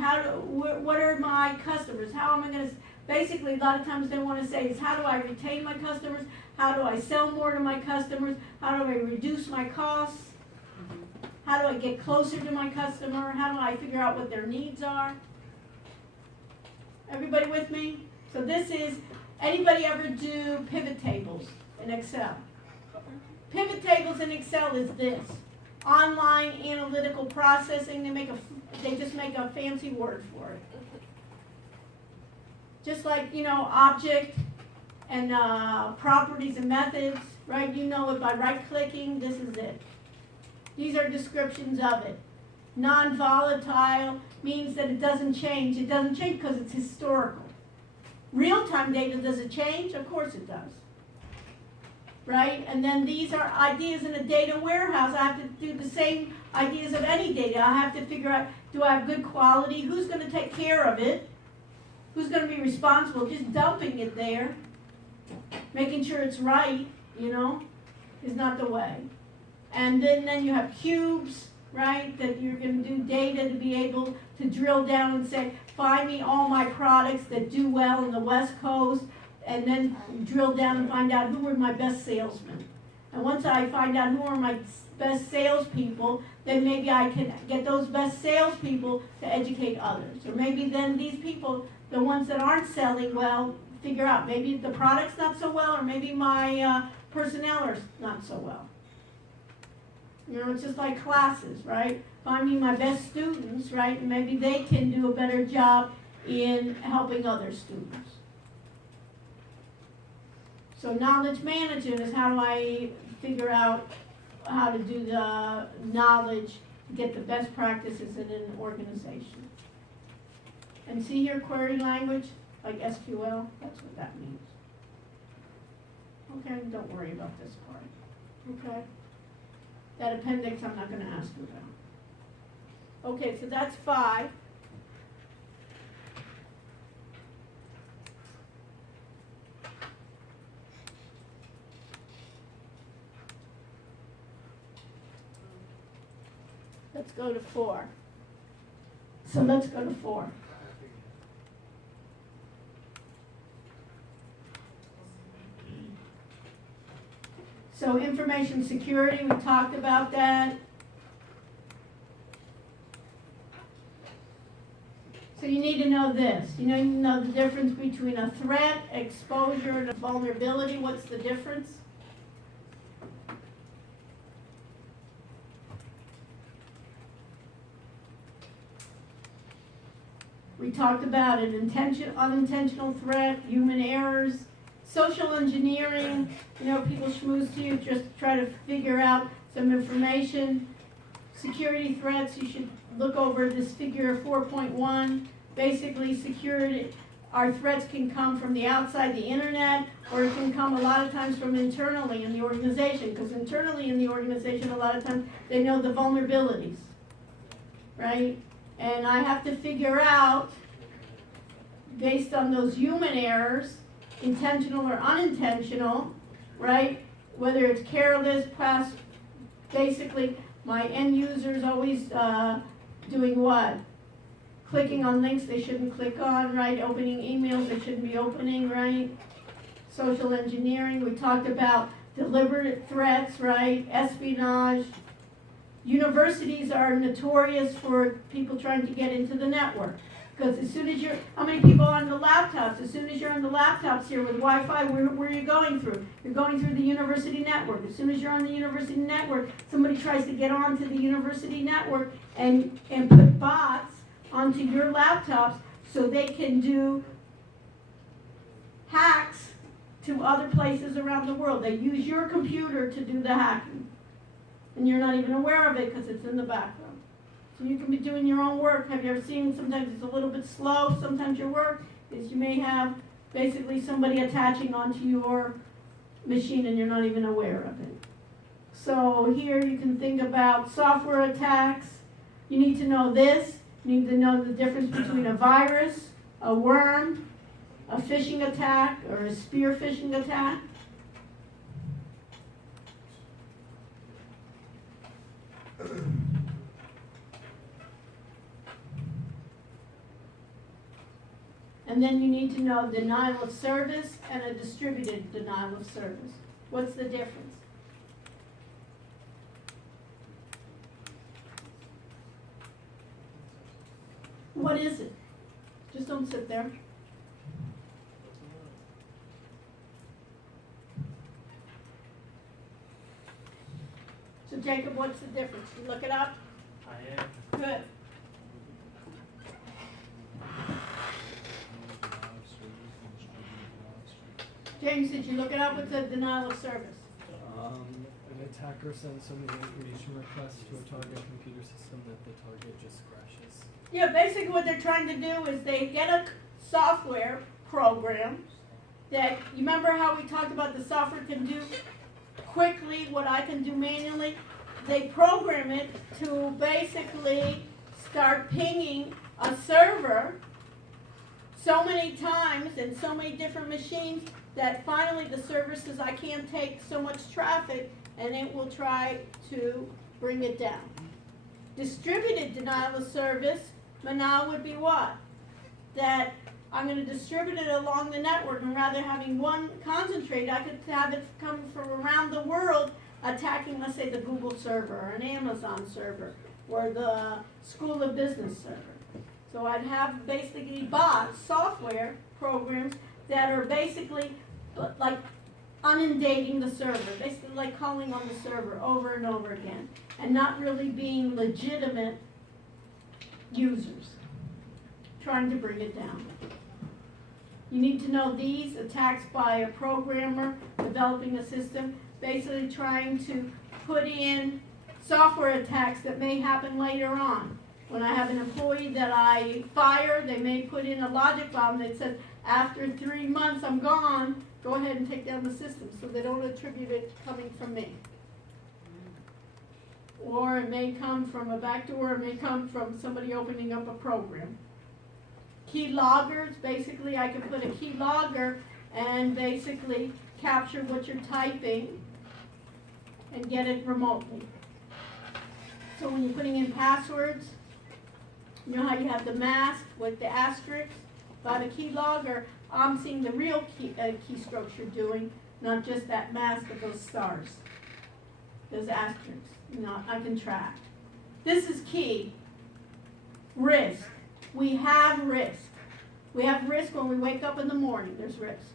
What are my customers? How am I going to, basically a lot of times they want to say is how do I retain my customers? How do I sell more to my customers? How do I reduce my costs? How do I get closer to my customer? How do I figure out what their needs are? Everybody with me? So this is, anybody ever do pivot tables in Excel? Pivot tables in Excel is this. Online analytical processing, they just make a fancy word for it. Just like, object and properties and methods, right? You know it by right-clicking, this is it. These are descriptions of it. Non-volatile means that it doesn't change. It doesn't change because it's historical. Real-time data, does it change? Of course it does. Right? And then these are ideas in a data warehouse. I have to do the same ideas of any data. I have to figure out, do I have good quality? Who's going to take care of it? Who's going to be responsible? Just dumping it there, making sure it's right, is not the way. And then you have cubes, right, that you're going to do data to be able to drill down and say, find me all my products that do well in the West Coast, and then drill down and find out who are my best salesmen. And once I find out who are my best salespeople, then maybe I can get those best salespeople to educate others. Or maybe then these people, the ones that aren't selling well, figure out maybe the product's not so well, or maybe my personnel are not so well. It's just like classes, right? Find me my best students, right? And maybe they can do a better job in helping other students. So knowledge management is how do I figure out how to do the knowledge to get the best practices in an organization. And see here, query language, like SQL, that's what that means. Okay, don't worry about this part. Okay? That appendix I'm not going to ask you about. Okay, so that's 5. Let's go to 4. So let's go to 4. So information security, we talked about that. So you need to know this. You know the difference between a threat, exposure, and a vulnerability. What's the difference? We talked about an unintentional threat, human errors, Social engineering, people schmooze to you, just try to figure out some information. Security threats, you should look over this figure 4.1. Basically, security, our threats can come from the outside, the internet, or it can come a lot of times from internally in the organization, because internally in the organization, a lot of times, they know the vulnerabilities, right? And I have to figure out, based on those human errors, intentional or unintentional, right? Whether it's careless, basically, my end users always doing what? Clicking on links they shouldn't click on, right? Opening emails they shouldn't be opening, right? Social engineering, we talked about deliberate threats, right? Espionage. Universities are notorious for people trying to get into the network. Because as soon as how many people on the laptops? As soon as you're on the laptops here with Wi-Fi, where are you going through? You're going through the university network. As soon as you're on the university network, somebody tries to get onto the university network and put bots onto your laptops so they can do hacks to other places around the world. They use your computer to do the hacking. And you're not even aware of it because it's in the background. So you can be doing your own work. Have you ever seen, sometimes it's a little bit slow, sometimes your work is you may have basically somebody attaching onto your machine and you're not even aware of it. So here you can think about software attacks. You need to know this. You need to know the difference between a virus, a worm, a phishing attack, or a spear phishing attack. And then you need to know denial of service and a distributed denial of service. What's the difference? What is it? Just don't sit there. So Jacob, what's the difference? You look it up? I am. Good. James, did you look it up? What's a denial of service? An attacker sends so many information requests to a target computer system that the target just crashes. Yeah, basically what they're trying to do is they get a software program that, you remember how we talked about the software can do quickly what I can do manually? They program it to basically start pinging a server so many times and so many different machines that finally the server says I can't take so much traffic and it will try to bring it down. Distributed denial of service, now would be what? That I'm going to distribute it along the network, and rather having one concentrate, I could have it come from around the world attacking, let's say, the Google server or an Amazon server or the School of Business server. So I'd have basically bots, software programs that are basically like inundating the server, basically like calling on the server over and over again, and not really being legitimate users, trying to bring it down. You need to know these attacks by a programmer developing a system, basically trying to put in software attacks that may happen later on. When I have an employee that I fire, they may put in a logic bomb that says, after 3 months I'm gone, go ahead and take down the system, so they don't attribute it coming from me. Or it may come from a backdoor, it may come from somebody opening up a program. Key loggers, basically I can put a key logger and basically capture what you're typing and get it remotely. So when you're putting in passwords, you know how you have the mask with the asterisk? By the key logger, I'm seeing the real keystrokes you're doing, not just that mask of those stars, those asterisks. I can track. This is key. Risk. We have risk. We have risk when we wake up in the morning. There's risk.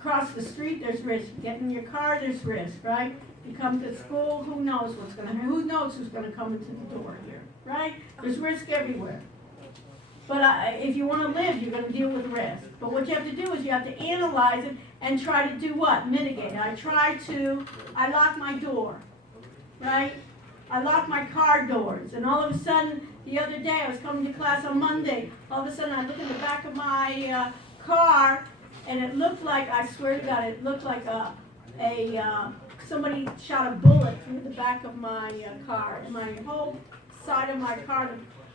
Cross the street, there's risk. Get in your car, there's risk, right? You come to school, who knows what's going to happen? Who knows who's going to come into the door here, right? There's risk everywhere. But if you want to live, you're going to deal with risk. But what you have to do is you have to analyze it and try to do what? Mitigate. I lock my door, right? I lock my car doors. And all of a sudden, the other day, I was coming to class on Monday. All of a sudden, I look in the back of my car, and it looked like, I swear to God, it looked like somebody shot a bullet through the back of my car. And my whole side of my car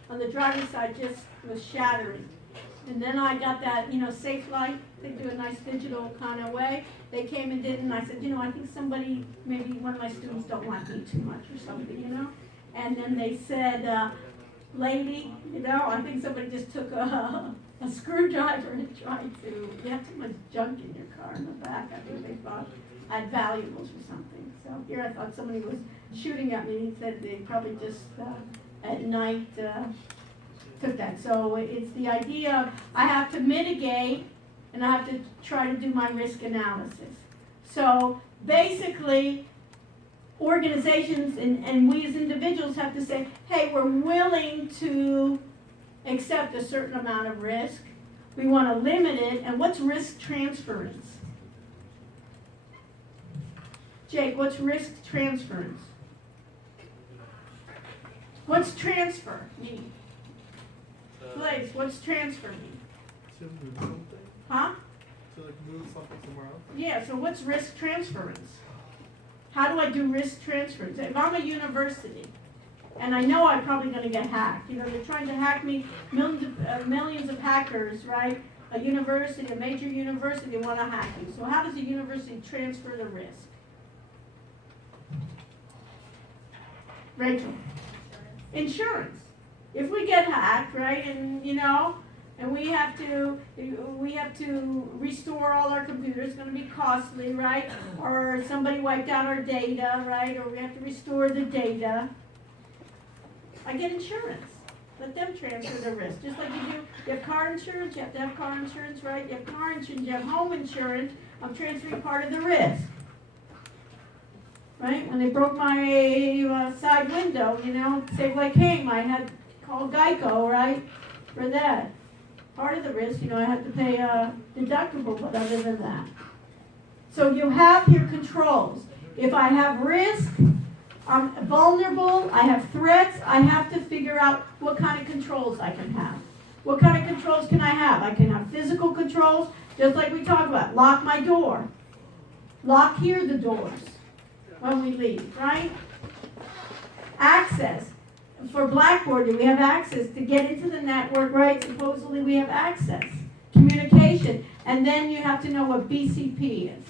on the driver's side just was shattering. And then I got that, Safe Light. They do a nice digital kind of way. They came and did it, and I said, I think somebody, maybe one of my students don't like me too much or something, And then they said, lady, I think somebody just took a screwdriver and tried to, you have too much junk in your car in the back. I think they thought I had valuables or something. So here I thought somebody was shooting at me. He said they probably just at night took that. So it's the idea of I have to mitigate and I have to try to do my risk analysis. So basically, organizations and we as individuals have to say, hey, we're willing to accept a certain amount of risk. We want to limit it. And what's risk transference? Jake, what's risk transference? What's transfer mean? Blaze, what's transfer mean? To move something? Huh? To like move something somewhere else? Yeah, so what's risk transference? How do I do risk transference? If I'm a university, and I know I'm probably going to get hacked, they're trying to hack me, millions of hackers, right? A university, a major university want to hack you. So how does a university transfer the risk? Rachel? Insurance. If we get hacked, right, and and we have to restore all our computers, it's going to be costly, right? Or somebody wiped out our data, right? Or we have to restore the data. I get insurance. Let them transfer the risk. Just like you do, you have car insurance, you have to have car insurance, right? You have car insurance, you have home insurance. I'm transferring part of the risk. Right? When they broke my side window, Save Like came, I had to call Geico, right? For that. Part of the risk, I had to pay a deductible, but other than that. So you have your controls. If I have risk, I'm vulnerable, I have threats, I have to figure out what kind of controls I can have. What kind of controls can I have? I can have physical controls, just like we talked about. Lock my door. Lock here the doors when we leave, right? Access. For Blackboard, do we have access to get into the network, right? Supposedly we have access. Communication. And then you have to know what BCP is.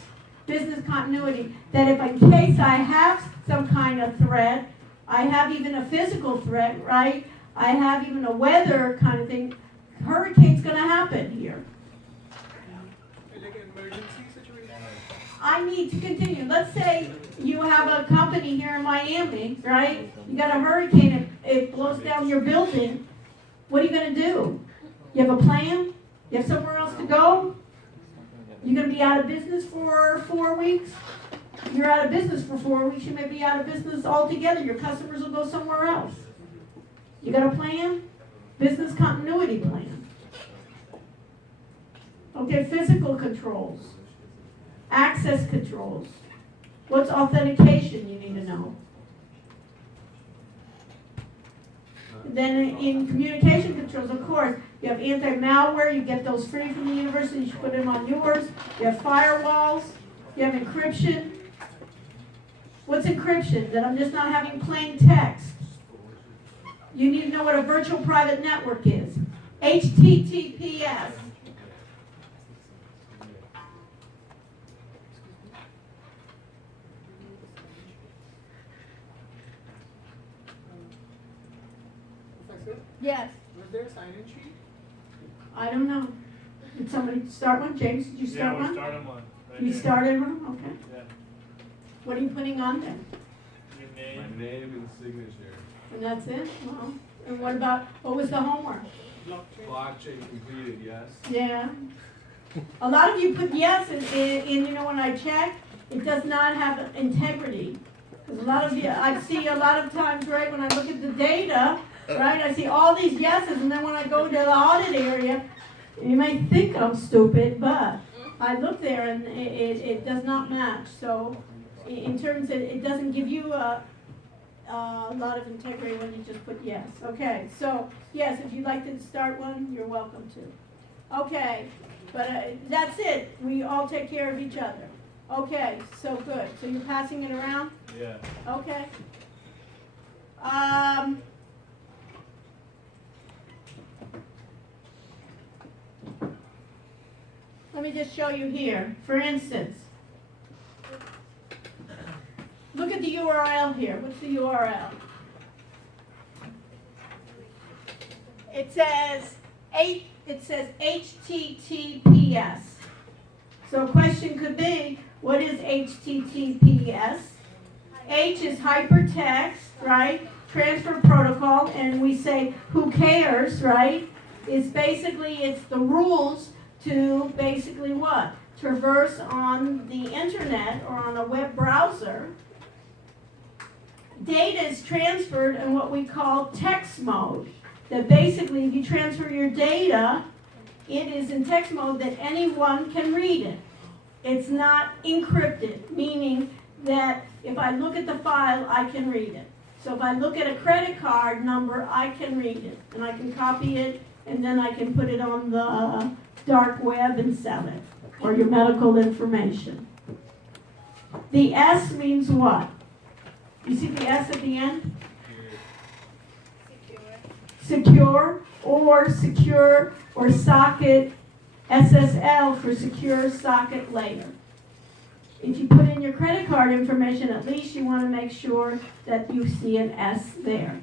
Business continuity. That if in case I have some kind of threat, I have even a physical threat, right? I have even a weather kind of thing. Hurricane's going to happen here. Like an emergency situation? I need to continue. Let's say you have a company here in Miami, right? You got a hurricane, it blows down your building. What are you going to do? You have a plan? You have somewhere else to go? You're going to be out of business for 4 weeks? You're out of business for 4 weeks, you may be out of business altogether. Your customers will go somewhere else. You got a plan? Business continuity plan. Okay, physical controls. Access controls. What's authentication you need to know? Then in communication controls, of course, you have anti-malware, you get those free from the university, you should put them on yours. You have firewalls, you have encryption. What's encryption? That I'm just not having plain text. You need to know what a virtual private network is. HTTPS. Professor, Yes. was there a sign-in sheet? I don't know. Did somebody start one? James, did you start one? started one. You started one? Okay. Yeah. What are you putting on there? Your My name. name and signature. And that's it? Well, and what was the homework? Blockchain? Blockchain completed, yes. Yeah. A lot of you put yes, and when I check, it does not have integrity. Because a lot of you, I see a lot of times, right, when I look at the data, right? I see all these yeses, and then when I go to the audit area, you may think I'm stupid, but I look there and it does not match. So in terms of, it doesn't give you a lot of integrity when you just put yes. Okay, so yes, if you'd like to start one, you're welcome to. Okay, but that's it. We all take care of each other. Okay, so good. So you're passing it around? Yeah. Okay. Let me just show you here. For instance, look at the URL here. What's the URL? It says HTTPS. So a question could be, what is HTTPS? H is hypertext, right? Transfer protocol, and we say, who cares, right? It's the rules to basically what? Traverse on the internet or on a web browser. Data is transferred in what we call text mode. That basically, if you transfer your data, it is in text mode that anyone can read it. It's not encrypted, meaning that if I look at the file, I can read it. So if I look at a credit card number, I can read it. And I can copy it, and then I can put it on the dark web and sell it, or your medical information. The S means what? You see the S at the end? Secure, or socket, SSL for secure socket layer. If you put in your credit card information, at least you want to make sure that you see an S there.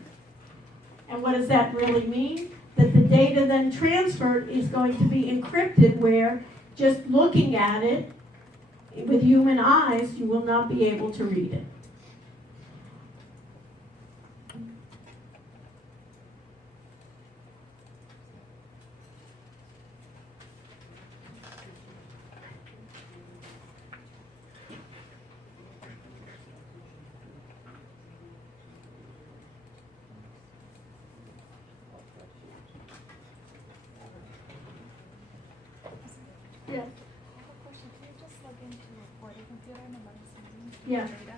And what does that really mean? That the data then transferred is going to be encrypted, where just looking at it with human eyes, you will not be able to read it. Yeah. I have a question. Can you just log into a Portal computer and let us see Yeah. data?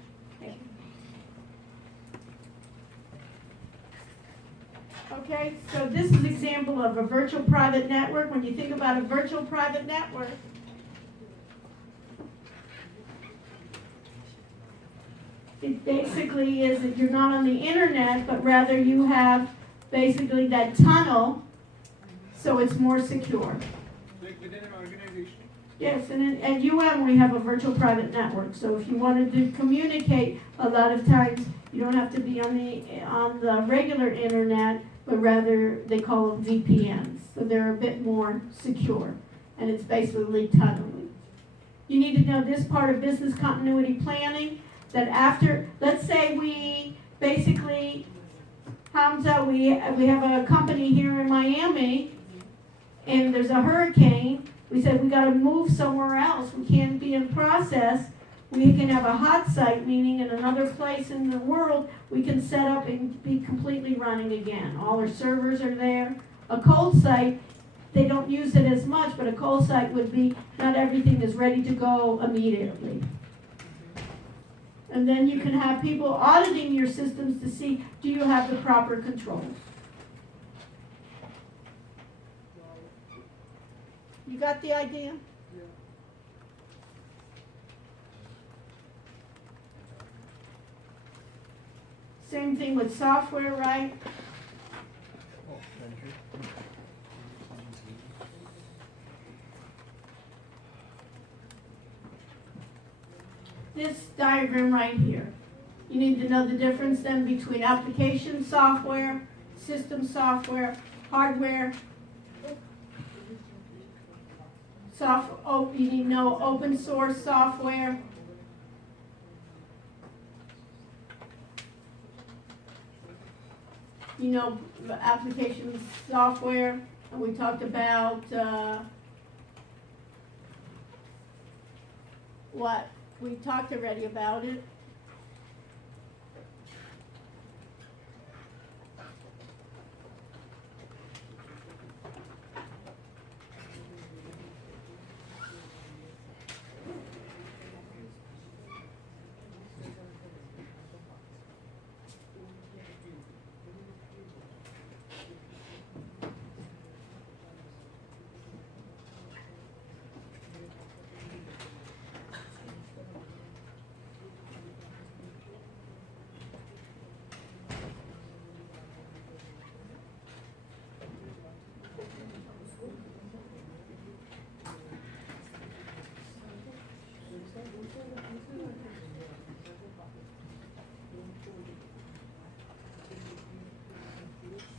Okay, so this is an example of a virtual private network. When you think about a virtual private network, it basically is that you're not on the internet, but rather you have basically that tunnel, so it's more secure. Like within an organization? Yes, and at UM we have a virtual private network. So if you wanted to communicate, a lot of times you don't have to be on the regular internet, but rather they call them VPNs. So they're a bit more secure, and it's basically tunneling. You need to know this part of business continuity planning, that after, let's say we basically, Hamza, we have a company here in Miami, and there's a hurricane. We said we got to move somewhere else. We can't be in process. We can have a hot site, meaning in another place in the world, we can set up and be completely running again. All our servers are there. A cold site, they don't use it as much, but a cold site would be not everything is ready to go immediately. And then you can have people auditing your systems to see, do you have the proper controls? You got the idea? Same thing with software, right? This diagram right here. You need to know the difference then between application software, system software, hardware. You need to know open source software. You know, application software, and we talked about what? We talked already about it.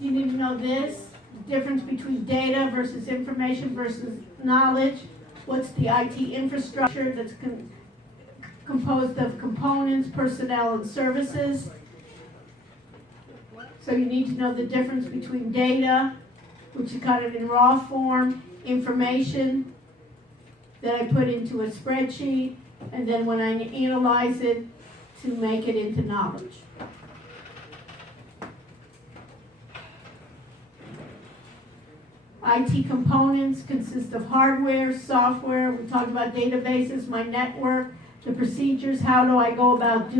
You need to know this, difference between data versus information versus knowledge. What's the IT infrastructure that's composed of components, personnel, and services. So you need to know the difference between data, which is kind of in raw form, information that I put into a spreadsheet, and then when I analyze it, to make it into knowledge. IT components consist of hardware, software, we talked about databases, my network, the procedures, how do I go about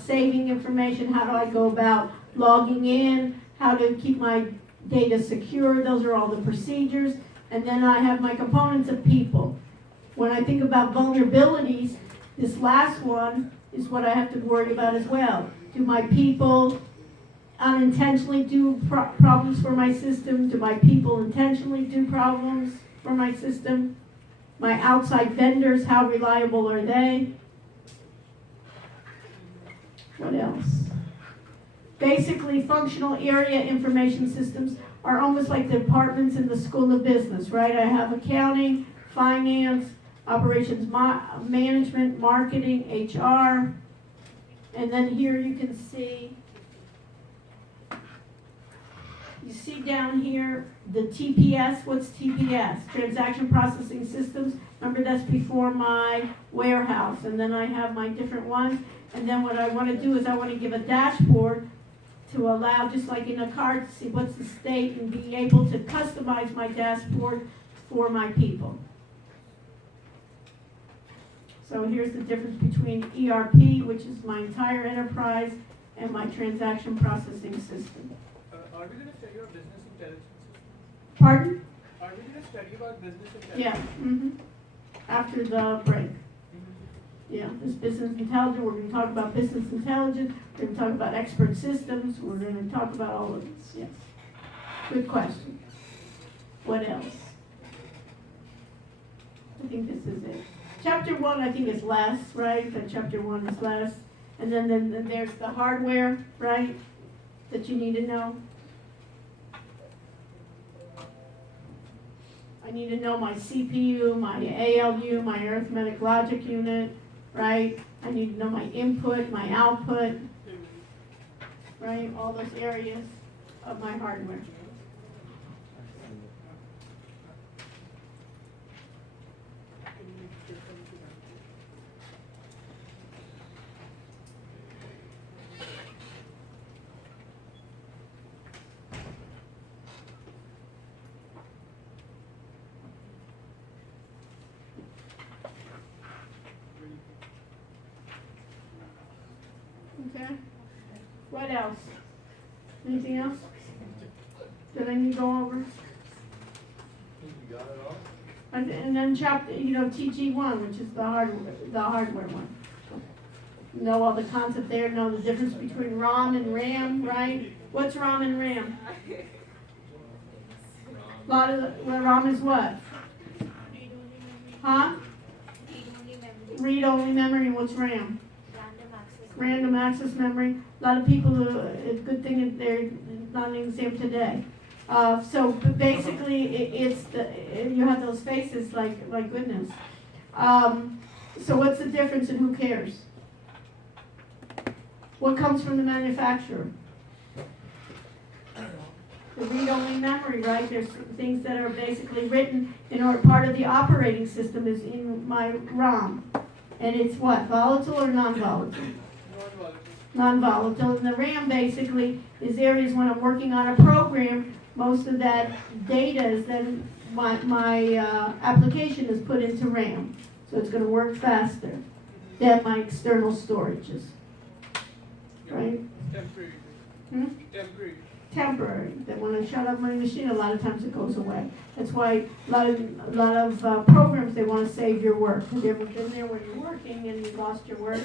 saving information, how do I go about logging in, how to keep my data secure, those are all the procedures. And then I have my components of people. When I think about vulnerabilities, this last one is what I have to worry about as well. Do my people unintentionally do problems for my system? Do my people intentionally do problems for my system? My outside vendors, how reliable are they? What else? Basically, functional area information systems are almost like the departments in the School of Business, right? I have accounting, finance, operations management, marketing, HR. And then here you can see, down here, the TPS. What's TPS? Transaction Processing Systems. Remember, that's before my warehouse. And then I have my different ones. And then what I want to do is I want to give a dashboard to allow, just like in a card, to see what's the state and be able to customize my dashboard for my people. So here's the difference between ERP, which is my entire enterprise, and my transaction processing system. Are we going to study about business intelligence? Pardon? Are we going to study about business intelligence? Yeah. After the break. Yeah, this business intelligence, we're going to talk about business intelligence, we're going to talk about expert systems, we're going to talk about all of this, yes. Good question. What else? I think this is it. Chapter 1, I think, is less, right? That chapter 1 is less. And then there's the hardware, right, that you need to know. I need to know my CPU, my ALU, my arithmetic logic unit, right? I need to know my input, my output, right? All those areas of my hardware. Okay. What else? Anything else? Did I need to go over? You got it all? And then chapter, TG1, which is the hardware one. Know all the concept there. Know the difference between ROM and RAM, right? What's ROM and RAM? ROM is what? Huh? Read-only memory. And what's RAM? Random access memory. A lot of people, it's a good thing that they're not an exam today. So basically, you have those faces like, my goodness. So what's the difference and who cares? What comes from the manufacturer? The read-only memory, right? There's things that are basically written part of the operating system is in my ROM. And it's what? Volatile or non-volatile? Non-volatile. And the RAM basically is areas when I'm working on a program, most of that data is then my application is put into RAM. So it's going to work faster than my external storages. Right? Temporary. Temporary. Temporary. Then when I shut off my machine, a lot of times it goes away. That's why a lot of programs, they want to save your work. Have you ever been there when you're working and you lost your work?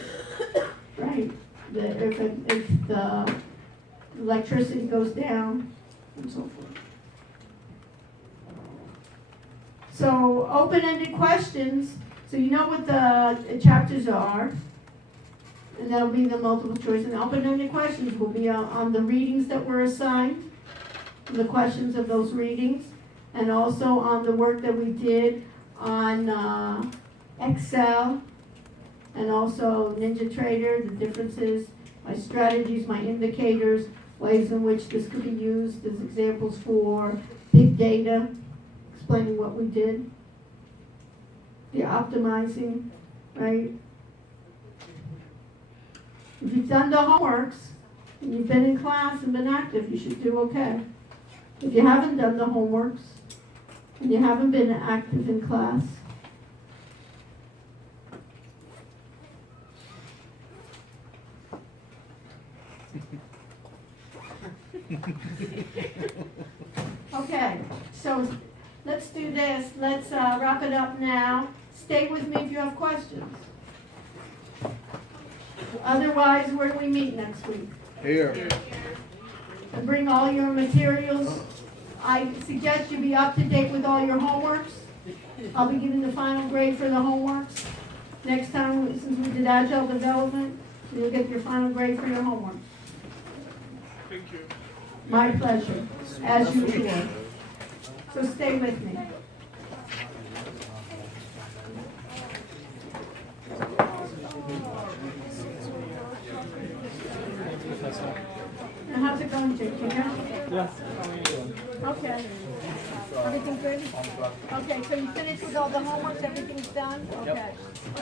Right. If the electricity goes down and so forth. So open-ended questions. So you know what the chapters are. and that'll be the multiple choice, and open-ended questions will be on the readings that were assigned, the questions of those readings, and also on the work that we did on Excel, and also NinjaTrader, the differences, my strategies, my indicators, ways in which this could be used as examples for big data, explaining what we did, the optimizing, right? If you've done the homeworks, and you've been in class and been active, you should do okay. If you haven't done the homeworks, and you haven't been active in class, okay, so let's do this. Let's wrap it up now. Stay with me if you have questions. Otherwise, where do we meet next week? Here. And bring all your materials. I suggest you be up to date with all your homeworks. I'll be giving the final grade for the homeworks. Next time, since we did agile development, you'll get your final grade for your homework. Thank you. My pleasure, as usual. So stay with me. Now, how's it going, Jake? You know? Yeah. Okay. Everything good? Okay, so you finished with all the homeworks, everything's done? Okay.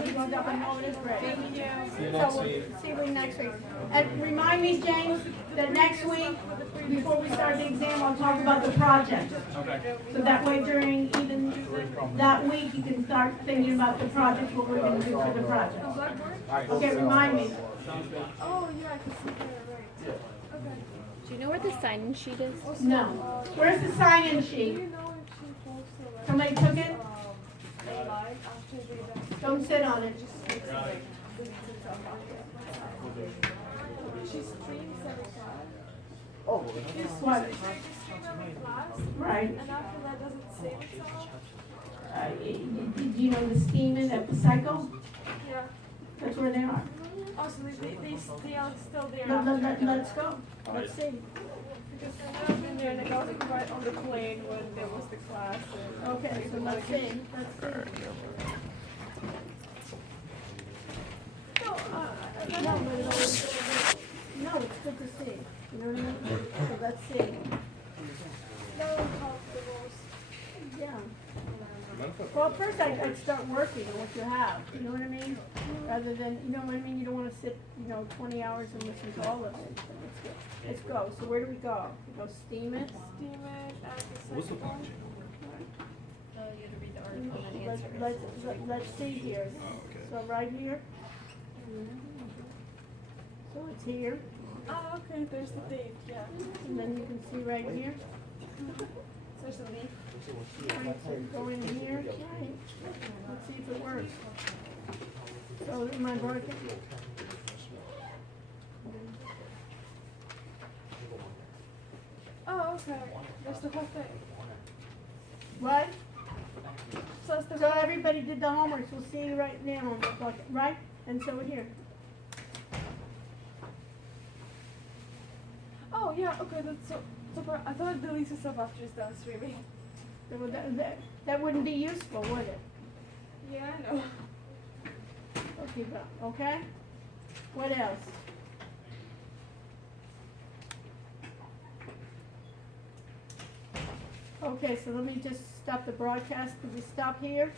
You going up and notice, great. Thank you. See you So next we'll week. see you next week. And remind me, James, that next week, before we start the exam, I'll talk about the project. Okay. So that way during even that week, you can start thinking about the project, what we're gonna do for the project. Okay, remind me. Oh, yeah, I can see that, right. Okay. Do you know where the sign-in sheet is? No. Where's the sign-in Do sheet? you know if she posted like, Somebody took it? a live after they done? Don't sit on it. She streams every class. What? She streams every class, Right. and after that, does it save itself? Did you know the schema at the cycle? Yeah. That's where they are. Oh, so they are still there Let's go. Let's see. Because I've never been there, and I was right on the plane when there was the class. And Okay, so let's see. Let's see. No, No, but it always- no, it's good to see. You know what I mean? So let's see. no uncomfortables. Yeah. Well, first I'd start working on what you have, you know what I mean? Rather than, you know what I mean, you don't wanna sit, 20 hours and listen to all of it. So let's go. So where do we go? We go steam it? Steam it at the second one. You have to read the article and Let's, answer. let's see here. So right here. So it's here, Oh, okay, there's the date, yeah. and then you can see right here. There's a leaf. Right, so go in here, right. Let's see if it works. So am I working? Oh, okay. There's the whole thing. What? So it's the So everybody did the homework, we'll see you right now on the bucket, right? And so here. Oh, yeah, okay, that's so super. I thought it deletes itself after it's done streaming. So that wouldn't be useful, would it? Yeah, I know. Okay, okay? What else? Okay, so let me just stop the broadcast. Did we stop here?